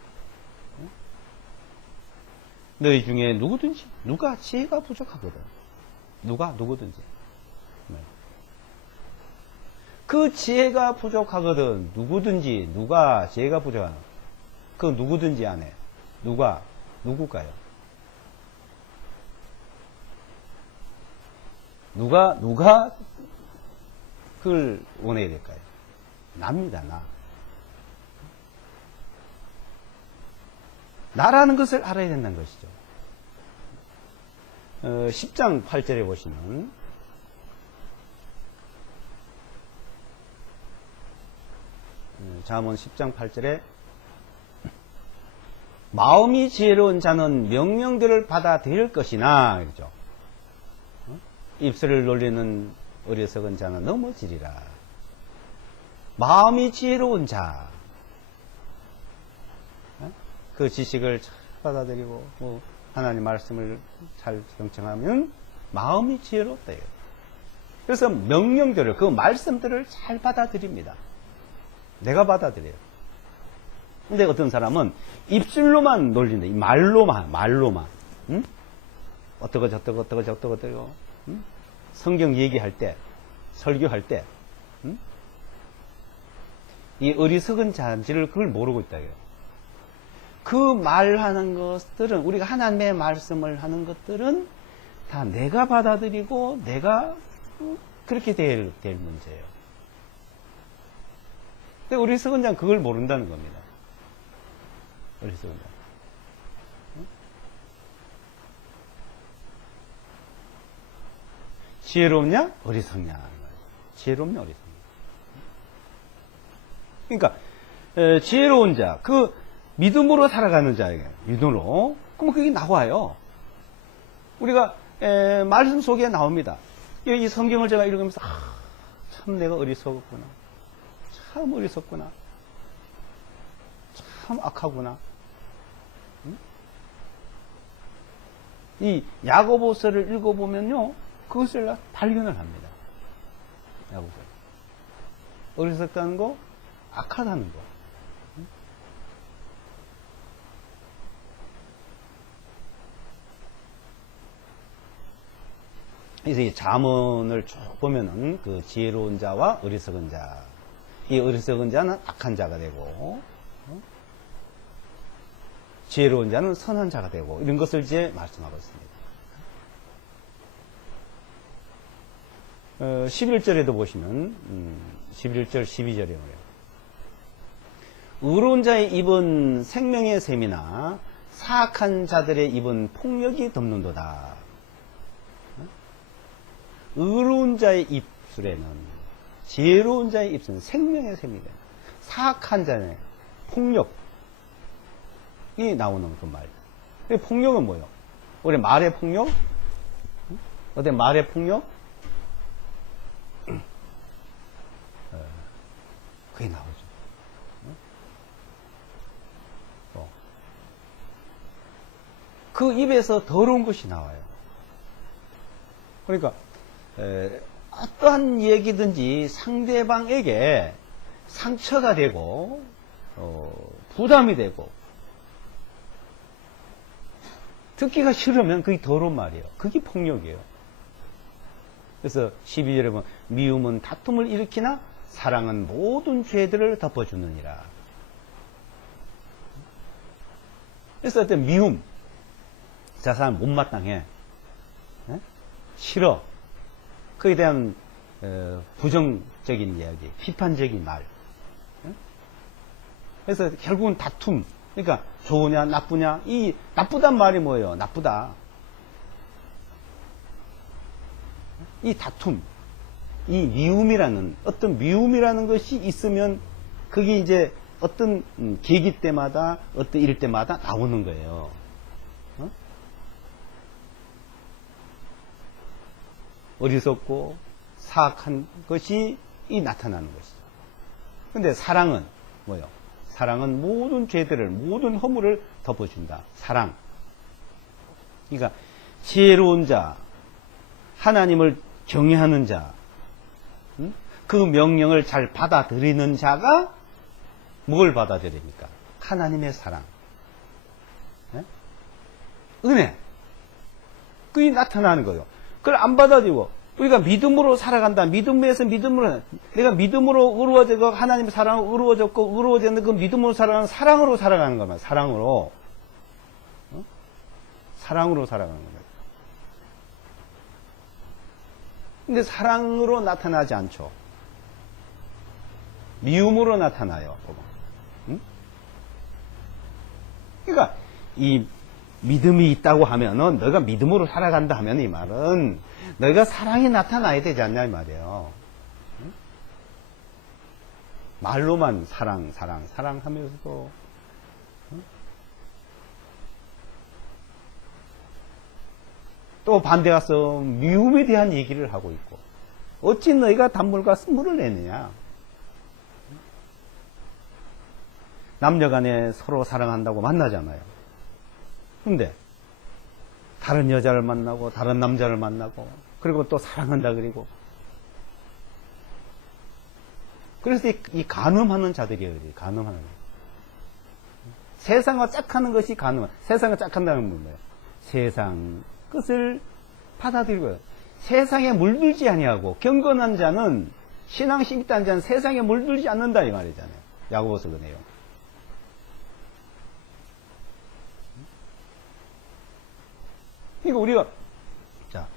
너희 중에 누구든지 누가 지혜가 부족하거든. 누구든지. 그 지혜가 부족하거든. 누구든지 누가 지혜가 부족하나. 그 누구든지 안에 누굴까요? 누가 그걸 원해야 될까요? 나입니다. 나라는 것을 알아야 된다는 것이죠. 10장 8절에 보시면 잠언 10장 8절에 마음이 지혜로운 자는 명령들을 받아들일 것이나 그렇죠? 입술을 놀리는 어리석은 자는 넘어지리라. 마음이 지혜로운 자, 그 지식을 잘 받아들이고 뭐 하나님 말씀을 잘 경청하면 마음이 지혜롭다. 그래서 명령들을 그 말씀들을 잘 받아들입니다. 내가 받아들여요. 근데 어떤 사람은 입술로만 놀린다. 말로만. 응? 어떠고 저떠고. 응? 성경 얘기할 때, 설교할 때, 응? 이 어리석은 자인지를 그걸 모르고 있다. 그 말하는 것들은, 우리가 하나님의 말씀을 하는 것들은 다 내가 받아들이고 내가 그렇게 될 문제예요. 근데 어리석은 자는 그걸 모른다는 겁니다. 어리석은 자. 지혜롭냐? 어리석냐? 지혜롭냐? 어리석냐? 그러니까 지혜로운 자, 그 믿음으로 살아가는 자에게 믿음으로 그럼 그게 나와요. 우리가 말씀 속에 나옵니다. 이 성경을 제가 읽으면서 참 내가 어리석었구나. 참 어리석구나. 참 악하구나. 응? 이 야고보서를 읽어보면요, 그것을 발견을 합니다. 야고보서. 어리석다는 거, 악하다는 거. 응? 그래서 이 잠언을 쭉 보면은 그 지혜로운 자와 어리석은 자. 이 어리석은 자는 악한 자가 되고, 지혜로운 자는 선한 자가 되고, 이런 것을 이제 말씀하고 있습니다. 11절에도 보시면, 11절, 12절에 보면, 의로운 자의 입은 생명의 샘이나 사악한 자들의 입은 폭력이 덮는도다. 의로운 자의 입술에는, 지혜로운 자의 입술은 생명의 샘이 돼. 사악한 자의 폭력이 나오는 그 말. 폭력은 뭐예요? 우리 말의 폭력? 어때 말의 폭력? 그게 나오죠. 그 입에서 더러운 것이 나와요. 그러니까 어떠한 얘기든지 상대방에게 상처가 되고 부담이 되고 듣기가 싫으면 그게 더러운 말이에요. 그게 폭력이에요. 그래서 12절에 보면 미움은 다툼을 일으키나 사랑은 모든 죄들을 덮어주느니라. 그래서 어떤 미움, 저 사람 못마땅해, 싫어, 그에 대한 부정적인 이야기, 비판적인 말. 그래서 결국은 다툼. 그러니까 좋으냐 나쁘냐. 이 나쁘단 말이 뭐예요? 나쁘다. 이 다툼, 이 미움이라는 어떤 미움이라는 것이 있으면 그게 이제 어떤 계기 때마다 어떤 일 때마다 나오는 거예요. 어리석고 사악한 것이 나타나는 것이죠. 근데 사랑은 뭐예요? 사랑은 모든 죄들을, 모든 허물을 덮어준다. 사랑. 그러니까 지혜로운 자, 하나님을 경외하는 자, 그 명령을 잘 받아들이는 자가 뭘 받아들입니까? 하나님의 사랑, 은혜. 그게 나타나는 거예요. 그걸 안 받아들이고 우리가 믿음으로 살아간다. 믿음에서 믿음으로, 내가 믿음으로 의로워지고 하나님의 사랑으로 의로워졌고 의로워졌는데 그 믿음으로 살아가는 사랑으로 살아가는 거면 사랑으로, 사랑으로 살아가는 거예요. 근데 사랑으로 나타나지 않죠. 미움으로 나타나요. 그러니까 이 믿음이 있다고 하면은, 너가 믿음으로 살아간다 하면 이 말은 너가 사랑이 나타나야 되지 않냐 이 말이에요. 말로만 사랑 하면서도 또 반대 가서 미움에 대한 얘기를 하고 있고, 어찌 너희가 단물과 쓴물을 내느냐. 남녀간에 서로 사랑한다고 만나잖아요. 근데 다른 여자를 만나고 다른 남자를 만나고 그리고 또 사랑한다 그리고, 그래서 이 간음하는 자들이에요. 간음하는, 세상과 짝하는 것이 간음. 세상과 짝한다는 건 뭐예요? 세상 끝을 받아들이고요. 세상에 물들지 아니하고 경건한 자는, 신앙심 있다는 자는 세상에 물들지 않는다 이 말이잖아요. 야고보서 그 내용. 그러니까 우리가 자,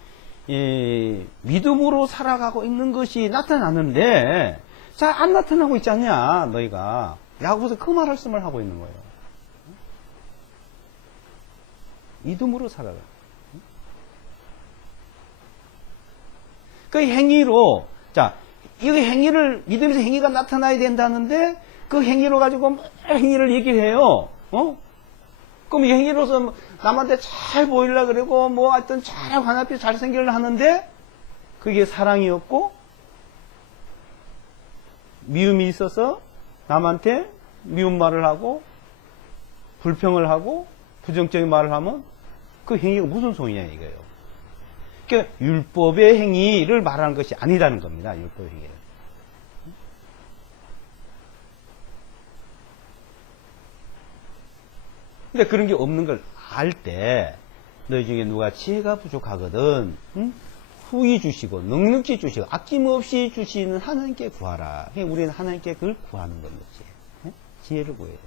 이 믿음으로 살아가고 있는 것이 나타나는데, 자, 안 나타나고 있지 않냐 너희가. 야고보서 그 말씀을 하고 있는 거예요. 믿음으로 살아가. 그 행위로, 자, 이 행위를, 믿음에서 행위가 나타나야 된다는데 그 행위로 가지고 행위를 얘기해요. 그럼 이 행위로서 남한테 잘 보이려고 그러고, 뭐 하여튼 잘 화납게 잘생기려고 하는데, 그게 사랑이었고, 미움이 있어서 남한테 미운 말을 하고, 불평을 하고, 부정적인 말을 하면 그 행위가 무슨 소용이냐 이거예요. 그러니까 율법의 행위를 말하는 것이 아니라는 겁니다. 율법의 행위를. 근데 그런 게 없는 걸 알 때, 너희 중에 누가 지혜가 부족하거든, 후히 주시고 넉넉히 주시고 아낌없이 주시는 하나님께 구하라. 그러니까 우리는 하나님께 그걸 구하는 겁니다. 지혜를 구해야 돼.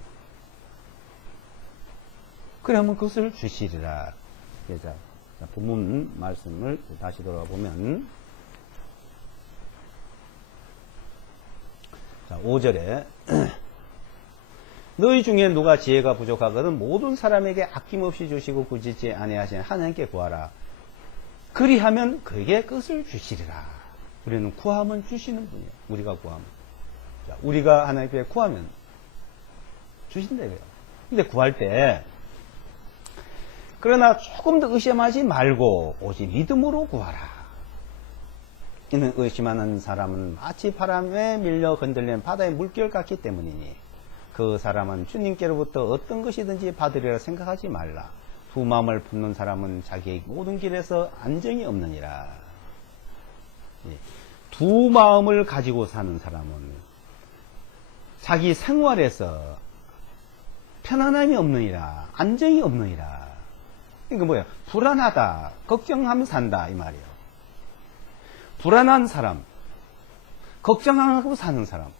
그러면 그것을 주시리라. 자, 본문 말씀을 다시 돌아가 보면, 자, 5절에 너희 중에 누가 지혜가 부족하거든 모든 사람에게 아낌없이 주시고 꾸짖지 아니하시는 하나님께 구하라. 그리하면 그에게 끝을 주시리라. 우리는 구하면 주시는 분이에요. 우리가 구하면. 자, 우리가 하나님께 구하면 주신다고요. 근데 구할 때, 그러나 조금 더 의심하지 말고 오직 믿음으로 구하라. 이는 의심하는 사람은 마치 바람에 밀려 흔들리는 바다의 물결 같기 때문이니 그 사람은 주님께로부터 어떤 것이든지 받으리라 생각하지 말라. 두 마음을 품는 사람은 자기의 모든 길에서 안정이 없느니라. 두 마음을 가지고 사는 사람은 자기 생활에서 편안함이 없느니라, 안정이 없느니라. 그러니까 뭐예요? 불안하다, 걱정하며 산다 이 말이에요. 불안한 사람, 걱정하고 사는 사람,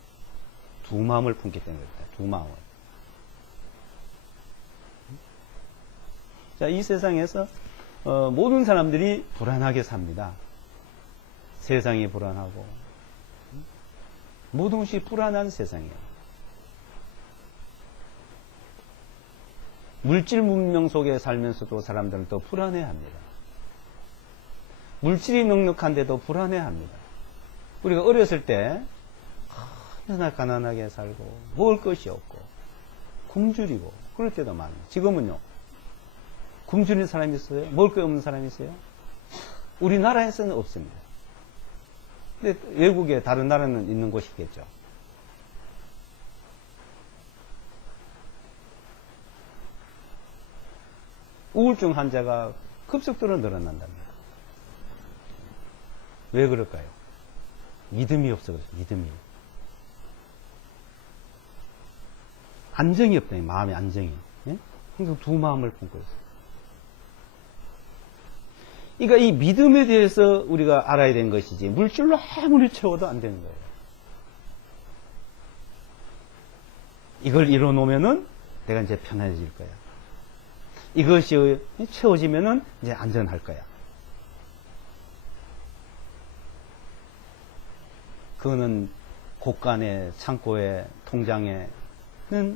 두 마음을 품기 때문입니다. 두 마음을. 자, 이 세상에서 모든 사람들이 불안하게 삽니다. 세상이 불안하고 모든 것이 불안한 세상이에요. 물질 문명 속에 살면서도 사람들은 또 불안해합니다. 물질이 넉넉한데도 불안해합니다. 우리가 어렸을 때 맨날 가난하게 살고 먹을 것이 없고 굶주리고 그럴 때도 많아요. 지금은요. 굶주린 사람이 있어요? 먹을 거 없는 사람이 있어요? 우리나라에서는 없습니다. 근데 외국에 다른 나라는 있는 곳이겠죠. 우울증 환자가 급속도로 늘어난답니다. 왜 그럴까요? 믿음이 없어서 믿음이. 안정이 없다. 마음의 안정이. 예? 항상 두 마음을 품고 있어요. 그러니까 이 믿음에 대해서 우리가 알아야 되는 것이지 물질로 아무리 채워도 안 되는 거예요. 이걸 이뤄놓으면은 내가 이제 편해질 거야. 이것이 채워지면은 이제 안전할 거야. 그거는 곳간에 창고에 통장에는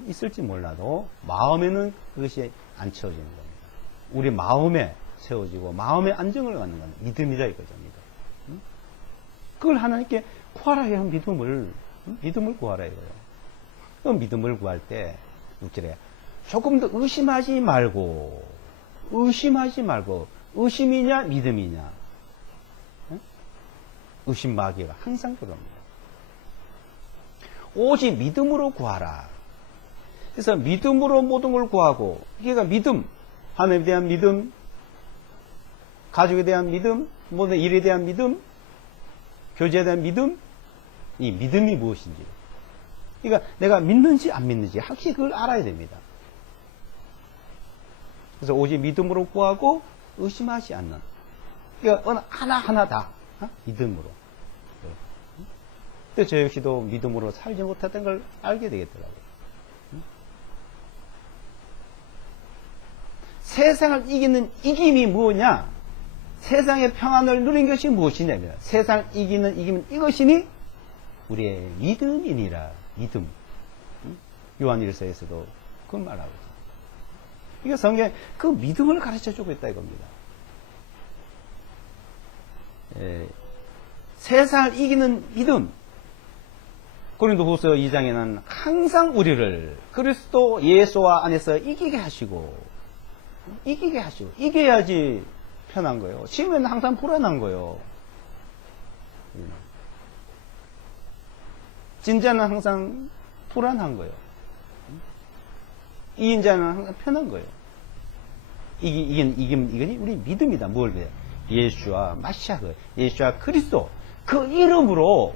있을지 몰라도 마음에는 그것이 안 채워지는 겁니다. 우리 마음에 채워지고 마음의 안정을 갖는 건 믿음이다 이거죠. 믿음. 그걸 하나님께 구하라 해야 믿음을 구하라 이거예요. 그 믿음을 구할 때 육절에 조금 더 의심하지 말고 의심이냐 믿음이냐. 의심 마귀가 항상 그럽니다. 오직 믿음으로 구하라. 그래서 믿음으로 모든 걸 구하고, 그러니까 믿음, 하나님에 대한 믿음, 가족에 대한 믿음, 모든 일에 대한 믿음, 교제에 대한 믿음, 이 믿음이 무엇인지. 그러니까 내가 믿는지 안 믿는지 확실히 그걸 알아야 됩니다. 그래서 오직 믿음으로 구하고 의심하지 않는. 그러니까 하나하나 다 믿음으로. 근데 저 역시도 믿음으로 살지 못했던 걸 알게 되겠더라고요. 세상을 이기는 이김이 뭐냐? 세상의 평안을 누린 것이 무엇이냐면 세상을 이기는 이김은 이것이니 우리의 믿음이니라. 믿음. 요한일서에서도 그걸 말하고 있어요. 이게 성경에 그 믿음을 가르쳐주고 있다 이겁니다. 세상을 이기는 믿음. 고린도후서 2장에는 항상 우리를 그리스도 예수와 안에서 이기게 하시고 이겨야지 편한 거예요. 지금은 항상 불안한 거예요. 진자는 항상 불안한 거예요. 이긴 자는 항상 편한 거예요. 이건 우리 믿음이다. 뭘 그래? 예수와 마시아그, 예수와 그리스도 그 이름으로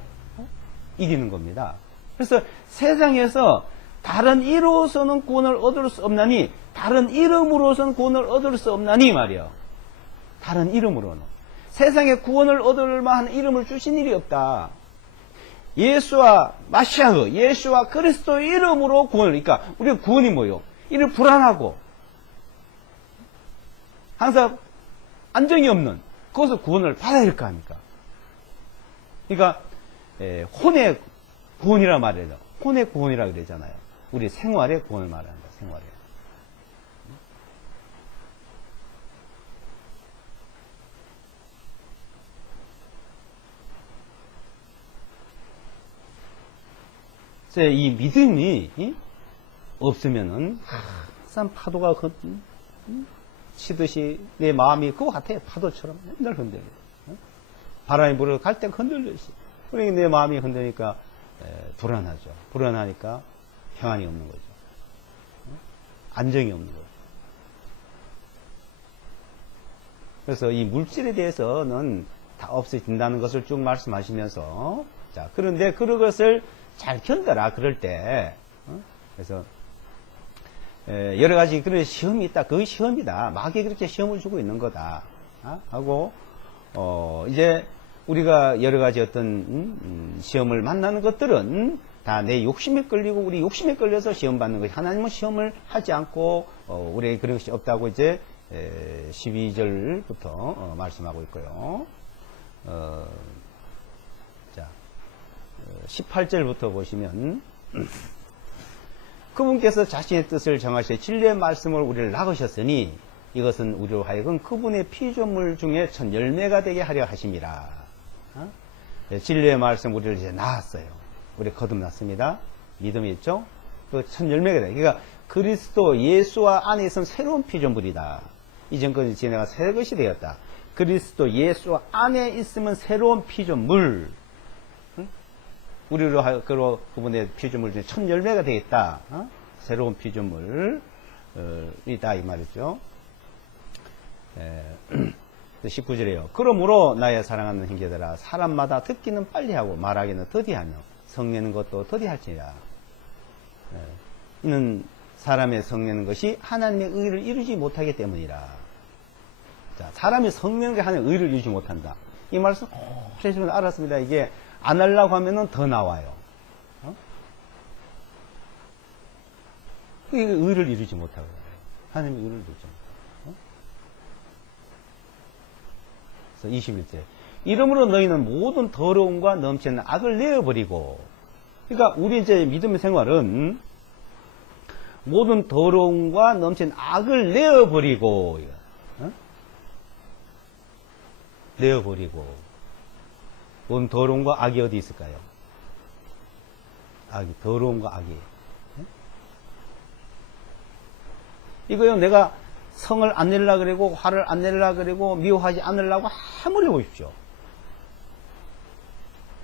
이기는 겁니다. 그래서 세상에서 다른 이로서는 구원을 얻을 수 없나니 다른 이름으로서는 구원을 얻을 수 없나니 말이요. 다른 이름으로는 세상에 구원을 얻을 만한 이름을 주신 일이 없다. 예수와 마시아흐, 예수와 그리스도의 이름으로 구원을. 그러니까 우리가 구원이 뭐예요? 이를 불안하고 항상 안정이 없는 그것을 구원을 받아야 될 거 아닙니까? 그러니까 혼의 구원이라 말해요. 혼의 구원이라 그러잖아요. 우리 생활의 구원을 말합니다. 생활에. 이 믿음이 없으면은 항상 파도가 치듯이 내 마음이 그거 같아요. 파도처럼 맨날 흔들려요. 바람이 불어 갈 때 흔들려요. 그러니까 내 마음이 흔들리니까 불안하죠. 불안하니까 평안이 없는 거죠. 안정이 없는 거죠. 그래서 이 물질에 대해서는 다 없어진다는 것을 쭉 말씀하시면서 자, 그런데 그것을 잘 견뎌라. 그럴 때 그래서 여러 가지 그런 시험이 있다. 그게 시험이다. 마귀 그렇게 시험을 주고 있는 거다. 하고 이제 우리가 여러 가지 어떤 시험을 만나는 것들은 다 내 욕심에 끌리고 우리 욕심에 끌려서 시험 받는 것이 하나님은 시험을 하지 않고 우리에게 그런 것이 없다고 이제 12절부터 말씀하고 있고요. 자, 18절부터 보시면 그분께서 자신의 뜻을 정하시어 진리의 말씀을 우리를 낳으셨으니 이것은 우리로 하여금 그분의 피조물 중에 첫 열매가 되게 하려 하심이라. 진리의 말씀 우리를 이제 낳았어요. 우리 거듭났습니다. 믿음이 있죠? 그 첫 열매가 돼. 그러니까 그리스도 예수와 안에 있으면 새로운 피조물이다. 이전 것이 지내가 새 것이 되었다. 그리스도 예수 안에 있으면 새로운 피조물. 우리로 그분의 피조물 중에 첫 열매가 되겠다. 새로운 피조물이다 이 말이죠. 19절이에요. 그러므로 나의 사랑하는 형제들아 사람마다 듣기는 빨리하고 말하기는 더디하며 성내는 것도 더디할지니라. 이는 사람의 성내는 것이 하나님의 의를 이루지 못하기 때문이라. 자, 사람이 성내는 게 하나님의 의를 이루지 못한다. 이 말씀 꼭 알았습니다. 이게 안 하려고 하면은 더 나와요. 이게 의를 이루지 못하고 하나님의 의를 이루지 못하고. 그래서 21절 이러므로 너희는 모든 더러움과 넘치는 악을 내어버리고. 그러니까 우리 이제 믿음의 생활은 모든 더러움과 넘치는 악을 내어버리고. 내어버리고. 모든 더러움과 악이 어디 있을까요? 악이, 더러움과 악이. 이거요, 내가 성을 안 내려고 그러고, 화를 안 내려고 그러고, 미워하지 않으려고 아무리 보십시오.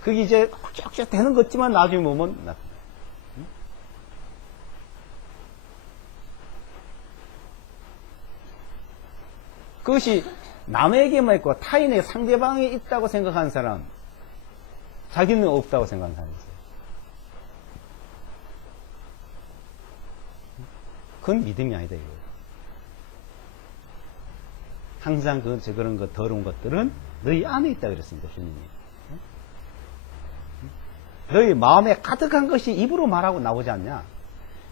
그게 이제 쫙쫙 되는 것 같지만 나중에 보면 나타나요. 그것이 남에게만 있고 타인의 상대방에 있다고 생각하는 사람, 자기는 없다고 생각하는 사람이 있어요. 그건 믿음이 아니다 이거예요. 항상 그런 것 더러운 것들은 너희 안에 있다 그랬습니다 주님이. 너희 마음에 가득한 것이 입으로 말하고 나오지 않냐.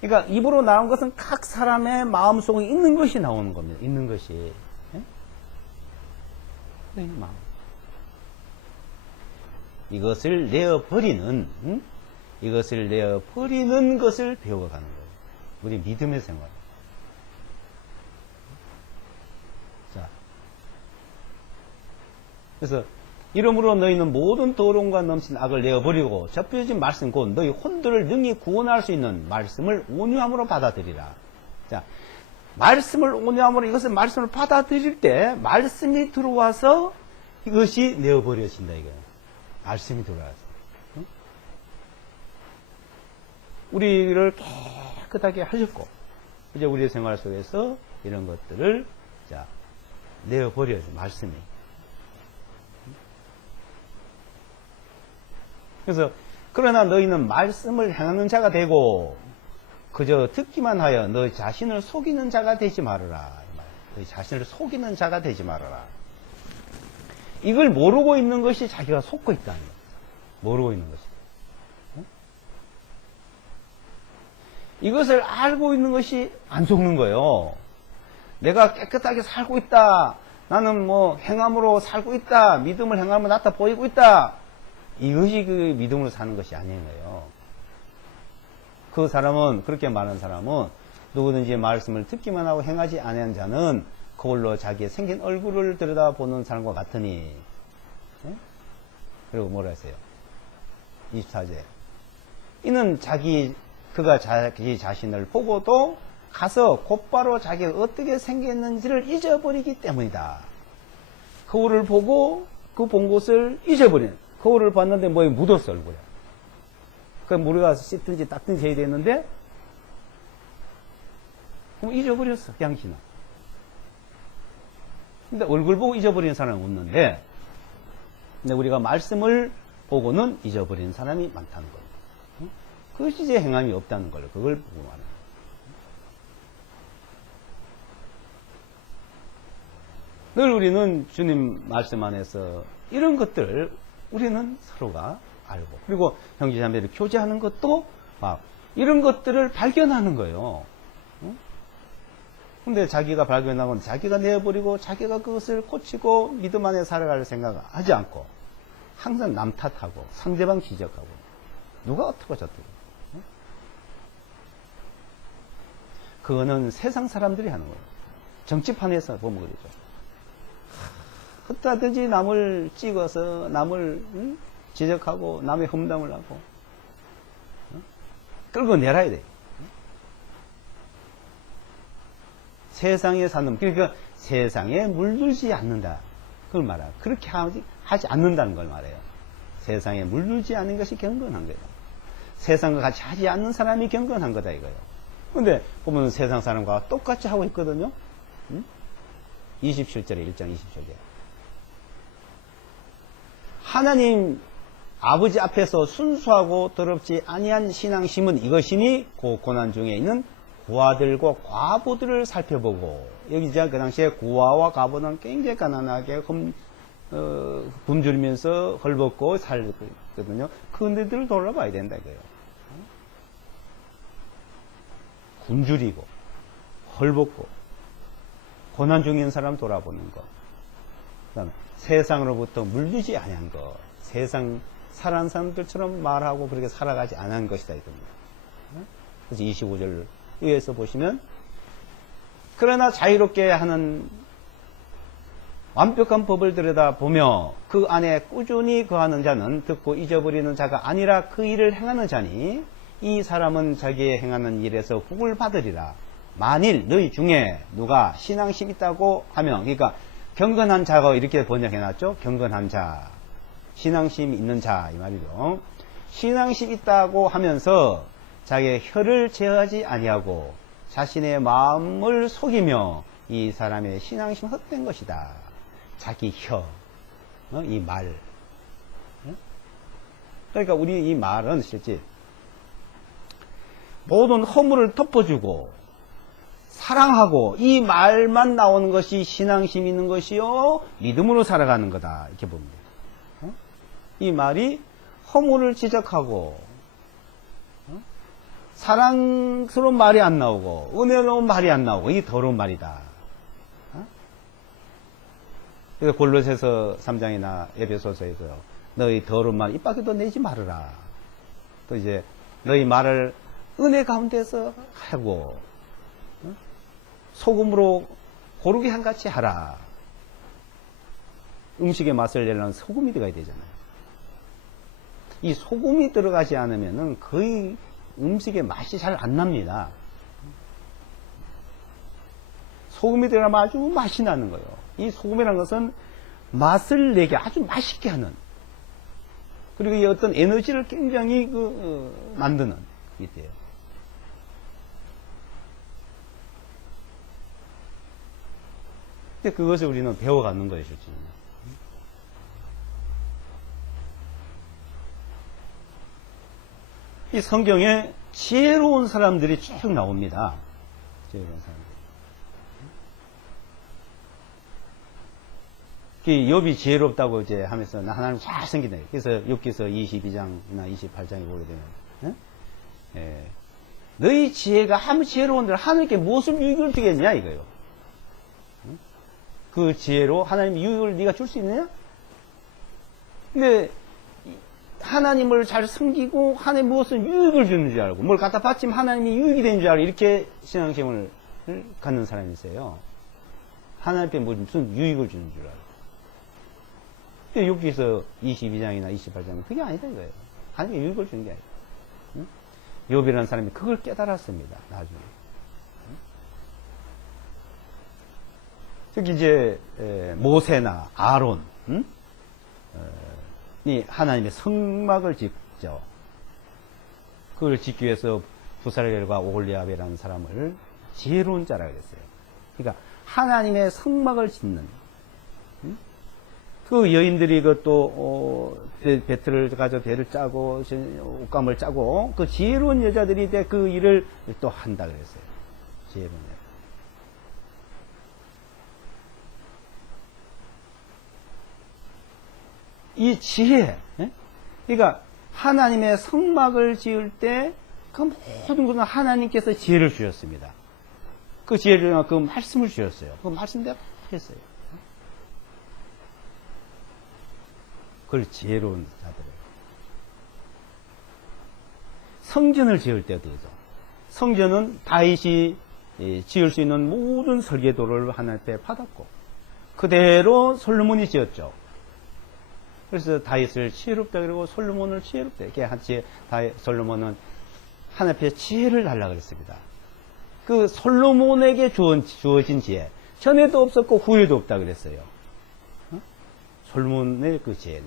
그러니까 입으로 나온 것은 각 사람의 마음속에 있는 것이 나오는 겁니다. 있는 것이. 너희 마음. 이것을 내어버리는 것을 배워가는 거예요. 우리 믿음의 생활. 자, 그래서 이러므로 너희는 모든 더러움과 넘친 악을 내어버리고 접혀진 말씀 곧 너희 혼들을 능히 구원할 수 있는 말씀을 온유함으로 받아들이라. 자, 말씀을 온유함으로 이것을 말씀을 받아들일 때 말씀이 들어와서 이것이 내어버려진다 이거예요. 말씀이 들어와서. 응? 우리를 깨끗하게 하셨고 이제 우리의 생활 속에서 이런 것들을 자 내어버려야죠. 말씀이. 그래서 그러나 너희는 말씀을 행하는 자가 되고 그저 듣기만 하여 너 자신을 속이는 자가 되지 말아라. 너희 자신을 속이는 자가 되지 말아라. 이걸 모르고 있는 것이 자기가 속고 있다는 거예요. 모르고 있는 것이. 응? 이것을 알고 있는 것이 안 속는 거예요. 내가 깨끗하게 살고 있다. 나는 뭐 행함으로 살고 있다. 믿음을 행함으로 나타 보이고 있다. 이것이 그 믿음으로 사는 것이 아니에요. 그 사람은, 그렇게 말하는 사람은 누구든지 말씀을 듣기만 하고 행하지 아니한 자는 그걸로 자기의 생긴 얼굴을 들여다보는 사람과 같으니. 네? 그리고 뭐라 했어요? 24절. 이는 그가 자기 자신을 보고도 가서 곧바로 자기가 어떻게 생겼는지를 잊어버리기 때문이다. 거울을 보고 그 본 곳을 잊어버리는. 거울을 봤는데 뭐에 묻었어, 얼굴에. 그럼 우리가 씻든지 닦든지 해야 되는데, 그럼 잊어버렸어, 양신은. 근데 얼굴 보고 잊어버리는 사람은 없는데, 근데 우리가 말씀을 보고는 잊어버리는 사람이 많다는 겁니다. 그것이 이제 행함이 없다는 걸, 그걸 보고 말하는 거예요. 늘 우리는 주님 말씀 안에서 이런 것들, 우리는 서로가 알고, 그리고 형제자매를 교제하는 것도 막 이런 것들을 발견하는 거예요. 근데 자기가 발견하고 자기가 내어버리고 자기가 그것을 고치고 믿음 안에 살아갈 생각을 하지 않고 항상 남 탓하고 상대방 지적하고 누가 어떻고 저떻고. 그거는 세상 사람들이 하는 거예요. 정치판에서 보면 그러죠. 흩다든지 남을 찍어서 남을 지적하고 남의 험담을 하고 끌고 내려야 돼. 세상에 사는, 그러니까 세상에 물들지 않는다. 그걸 말해요. 그렇게 하지 않는다는 걸 말해요. 세상에 물들지 않는 것이 경건한 거예요. 세상과 같이 하지 않는 사람이 경건한 거다 이거예요. 근데 보면 세상 사람과 똑같이 하고 있거든요. 27절에 1장 27절에 하나님 아버지 앞에서 순수하고 더럽지 아니한 신앙심은 이것이니 그 고난 중에 있는 고아들과 과부들을 살펴보고, 여기 이제 그 당시에 고아와 과부는 굉장히 가난하게 굶주리면서 헐벗고 살거든요. 그들을 돌아봐야 된다 이거예요. 굶주리고 헐벗고 고난 중인 사람 돌아보는 것, 그다음에 세상으로부터 물들지 아니한 것, 세상 살아난 사람들처럼 말하고 그렇게 살아가지 않은 것이다 이겁니다. 그래서 25절 위에서 보시면, 그러나 자유롭게 하는 완벽한 법을 들여다보며 그 안에 꾸준히 거하는 자는 듣고 잊어버리는 자가 아니라 그 일을 행하는 자니 이 사람은 자기의 행하는 일에서 복을 받으리라. 만일 너희 중에 누가 신앙심 있다고 하면, 그러니까 경건한 자가 이렇게 번역해놨죠. 경건한 자, 신앙심 있는 자 이 말이죠. 신앙심 있다고 하면서 자기의 혀를 제어하지 아니하고 자신의 마음을 속이며 이 사람의 신앙심은 헛된 것이다. 자기 혀, 이 말. 그러니까 우리 이 말은 실제 모든 허물을 덮어주고 사랑하고 이 말만 나오는 것이 신앙심 있는 것이요 믿음으로 살아가는 거다 이렇게 봅니다. 이 말이 허물을 지적하고 사랑스러운 말이 안 나오고 은혜로운 말이 안 나오고 이게 더러운 말이다. 그래서 골로새서 3장이나 에베소서에서요, 너희 더러운 말 입 밖에도 내지 말으라. 또 이제 너희 말을 은혜 가운데서 하고 소금으로 고르게 한같이 하라. 음식의 맛을 내려면 소금이 들어가야 되잖아요. 이 소금이 들어가지 않으면은 거의 음식의 맛이 잘 안 납니다. 소금이 들어가면 아주 맛이 나는 거예요. 이 소금이라는 것은 맛을 내게 아주 맛있게 하는, 그리고 이 어떤 에너지를 굉장히 만드는 이때요. 근데 그것을 우리는 배워가는 거예요, 실제. 이 성경에 지혜로운 사람들이 쭉 나옵니다. 지혜로운 사람들. 욥이 지혜롭다고 이제 하면서 나 하나님 잘생기네. 그래서 욥기서 22장이나 28장에 보게 되면, 너희 지혜가 아무 지혜로운들 하나님께 무엇을 유익을 주겠냐 이거요. 그 지혜로 하나님 유익을 네가 줄 수 있느냐? 근데 하나님을 잘 섬기고 하나님 무엇을 유익을 주는 줄 알고 뭘 갖다 바치면 하나님이 유익이 되는 줄 알고 이렇게 신앙심을 갖는 사람이 있어요. 하나님께 무슨 유익을 주는 줄 알고. 욥기서 22장이나 28장은 그게 아니다 이거예요. 하나님께 유익을 주는 게 아니에요. 욥이라는 사람이 그걸 깨달았습니다. 나중에. 특히 이제 모세나 아론 이 하나님의 성막을 짓죠. 그걸 짓기 위해서 부살렐과 오홀리압이라는 사람을 지혜로운 자라 그랬어요. 그러니까 하나님의 성막을 짓는 그 여인들이 그것도 배틀을 가져 배를 짜고 옷감을 짜고 그 지혜로운 여자들이 그 일을 또 한다 그랬어요. 지혜로운 여자. 이 지혜, 그러니까 하나님의 성막을 지을 때 그 모든 것은 하나님께서 지혜를 주셨습니다. 그 지혜를 그 말씀을 주셨어요. 그 말씀대로 했어요. 그걸 지혜로운 자들을. 성전을 지을 때도 그죠. 성전은 다윗이 지을 수 있는 모든 설계도를 하나님께 받았고 그대로 솔로몬이 지었죠. 그래서 다윗을 지혜롭다 그러고 솔로몬을 지혜롭다. 이렇게 한치 솔로몬은 하나님 앞에 지혜를 달라 그랬습니다. 그 솔로몬에게 주어진 지혜 전에도 없었고 후에도 없다 그랬어요. 솔로몬의 그 지혜는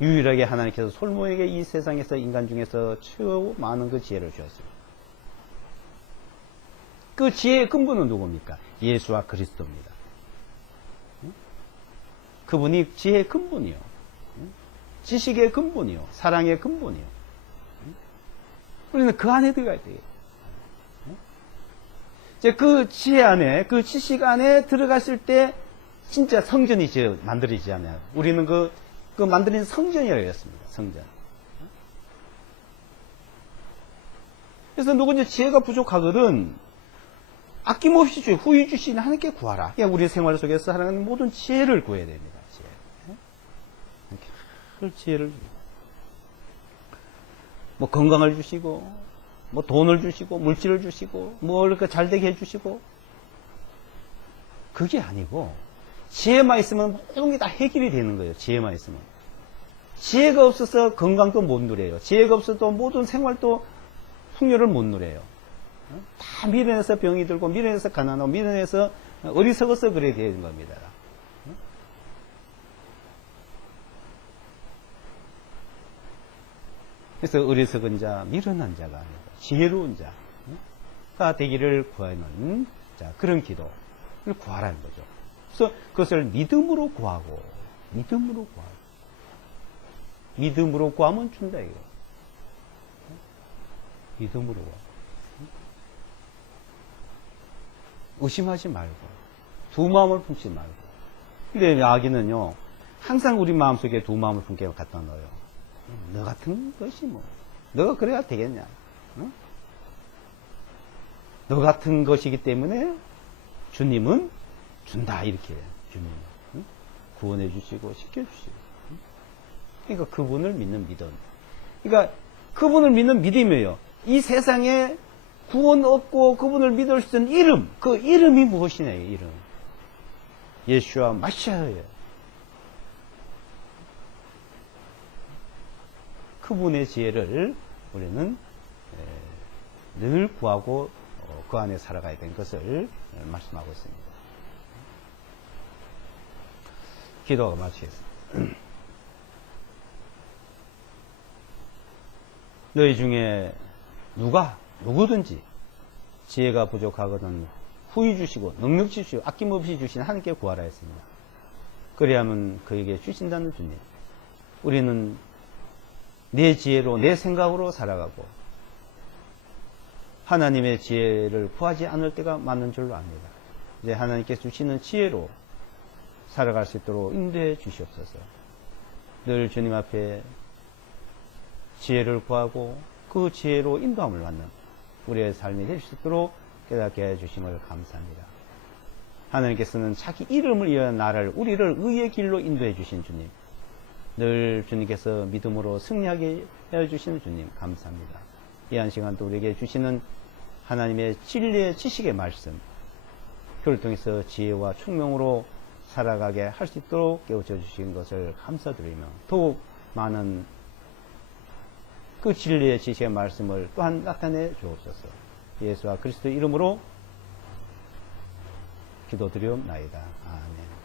유일하게 하나님께서 솔로몬에게 이 세상에서 인간 중에서 최고 많은 그 지혜를 주었어요. 그 지혜의 근본은 누굽니까? 예수와 그리스도입니다. 그분이 지혜의 근본이요. 지식의 근본이요. 사랑의 근본이요. 우리는 그 안에 들어가야 돼요. 이제 그 지혜 안에, 그 지식 안에 들어갔을 때 진짜 성전이 만들어지지 않아요. 우리는 그 만드는 성전이라고 했습니다. 성전. 그래서 누군지 지혜가 부족하거든 아낌없이 후히 주신 하나님께 구하라. 그러니까 우리 생활 속에서 하나님 모든 지혜를 구해야 됩니다. 그 지혜를 뭐 건강을 주시고 뭐 돈을 주시고 물질을 주시고 뭐 이렇게 잘되게 해주시고 그게 아니고 지혜만 있으면 모든 게 다 해결이 되는 거예요. 지혜만 있으면. 지혜가 없어서 건강도 못 누려요. 지혜가 없어도 모든 생활도 풍요를 못 누려요. 다 미련해서 병이 들고 미련해서 가난하고 미련해서 어리석어서 그래 되는 겁니다. 그래서 어리석은 자, 미련한 자가 아니라 지혜로운 자가 되기를 구하는 자, 그런 기도를 구하라는 거죠. 그래서 그것을 믿음으로 구하고 믿음으로 구하면 준다 이거. 믿음으로 구하. 의심하지 말고 두 마음을 품지 말고. 근데 아기는요 항상 우리 마음속에 두 마음을 품게 갖다 넣어요. 너 같은 것이 뭐 너가 그래야 되겠냐. 너 같은 것이기 때문에 주님은 준다 이렇게 주님은 구원해 주시고 시켜주시고. 그러니까 그분을 믿는 믿음. 그러니까 그분을 믿는 믿음이에요. 이 세상에 구원 얻고 그분을 믿을 수 있는 이름, 그 이름이 무엇이냐, 이름. 예수와 마시아예요. 그분의 지혜를 우리는 늘 구하고 그 안에 살아가야 되는 것을 말씀하고 있습니다. 기도가 마치겠습니다. 너희 중에 누구든지 지혜가 부족하거든 후히 주시고 능력 주시고 아낌없이 주신 하나님께 구하라 했습니다. 그래야만 그에게 주신다는 주님. 우리는 내 지혜로 내 생각으로 살아가고 하나님의 지혜를 구하지 않을 때가 많은 줄로 압니다. 이제 하나님께서 주시는 지혜로 살아갈 수 있도록 인도해 주시옵소서. 늘 주님 앞에 지혜를 구하고 그 지혜로 인도함을 받는 우리의 삶이 될 수 있도록 깨닫게 해주심을 감사합니다. 하나님께서는 자기 이름을 위한 나를 우리를 의의 길로 인도해 주신 주님, 늘 주님께서 믿음으로 승리하게 해주시는 주님 감사합니다. 이 한 시간도 우리에게 주시는 하나님의 진리의 지식의 말씀, 그를 통해서 지혜와 총명으로 살아가게 할 수 있도록 깨우쳐 주신 것을 감사드리며 더욱 많은 그 진리의 지식의 말씀을 또한 나타내 주옵소서. 예수와 그리스도 이름으로 기도드리옵나이다. 아멘.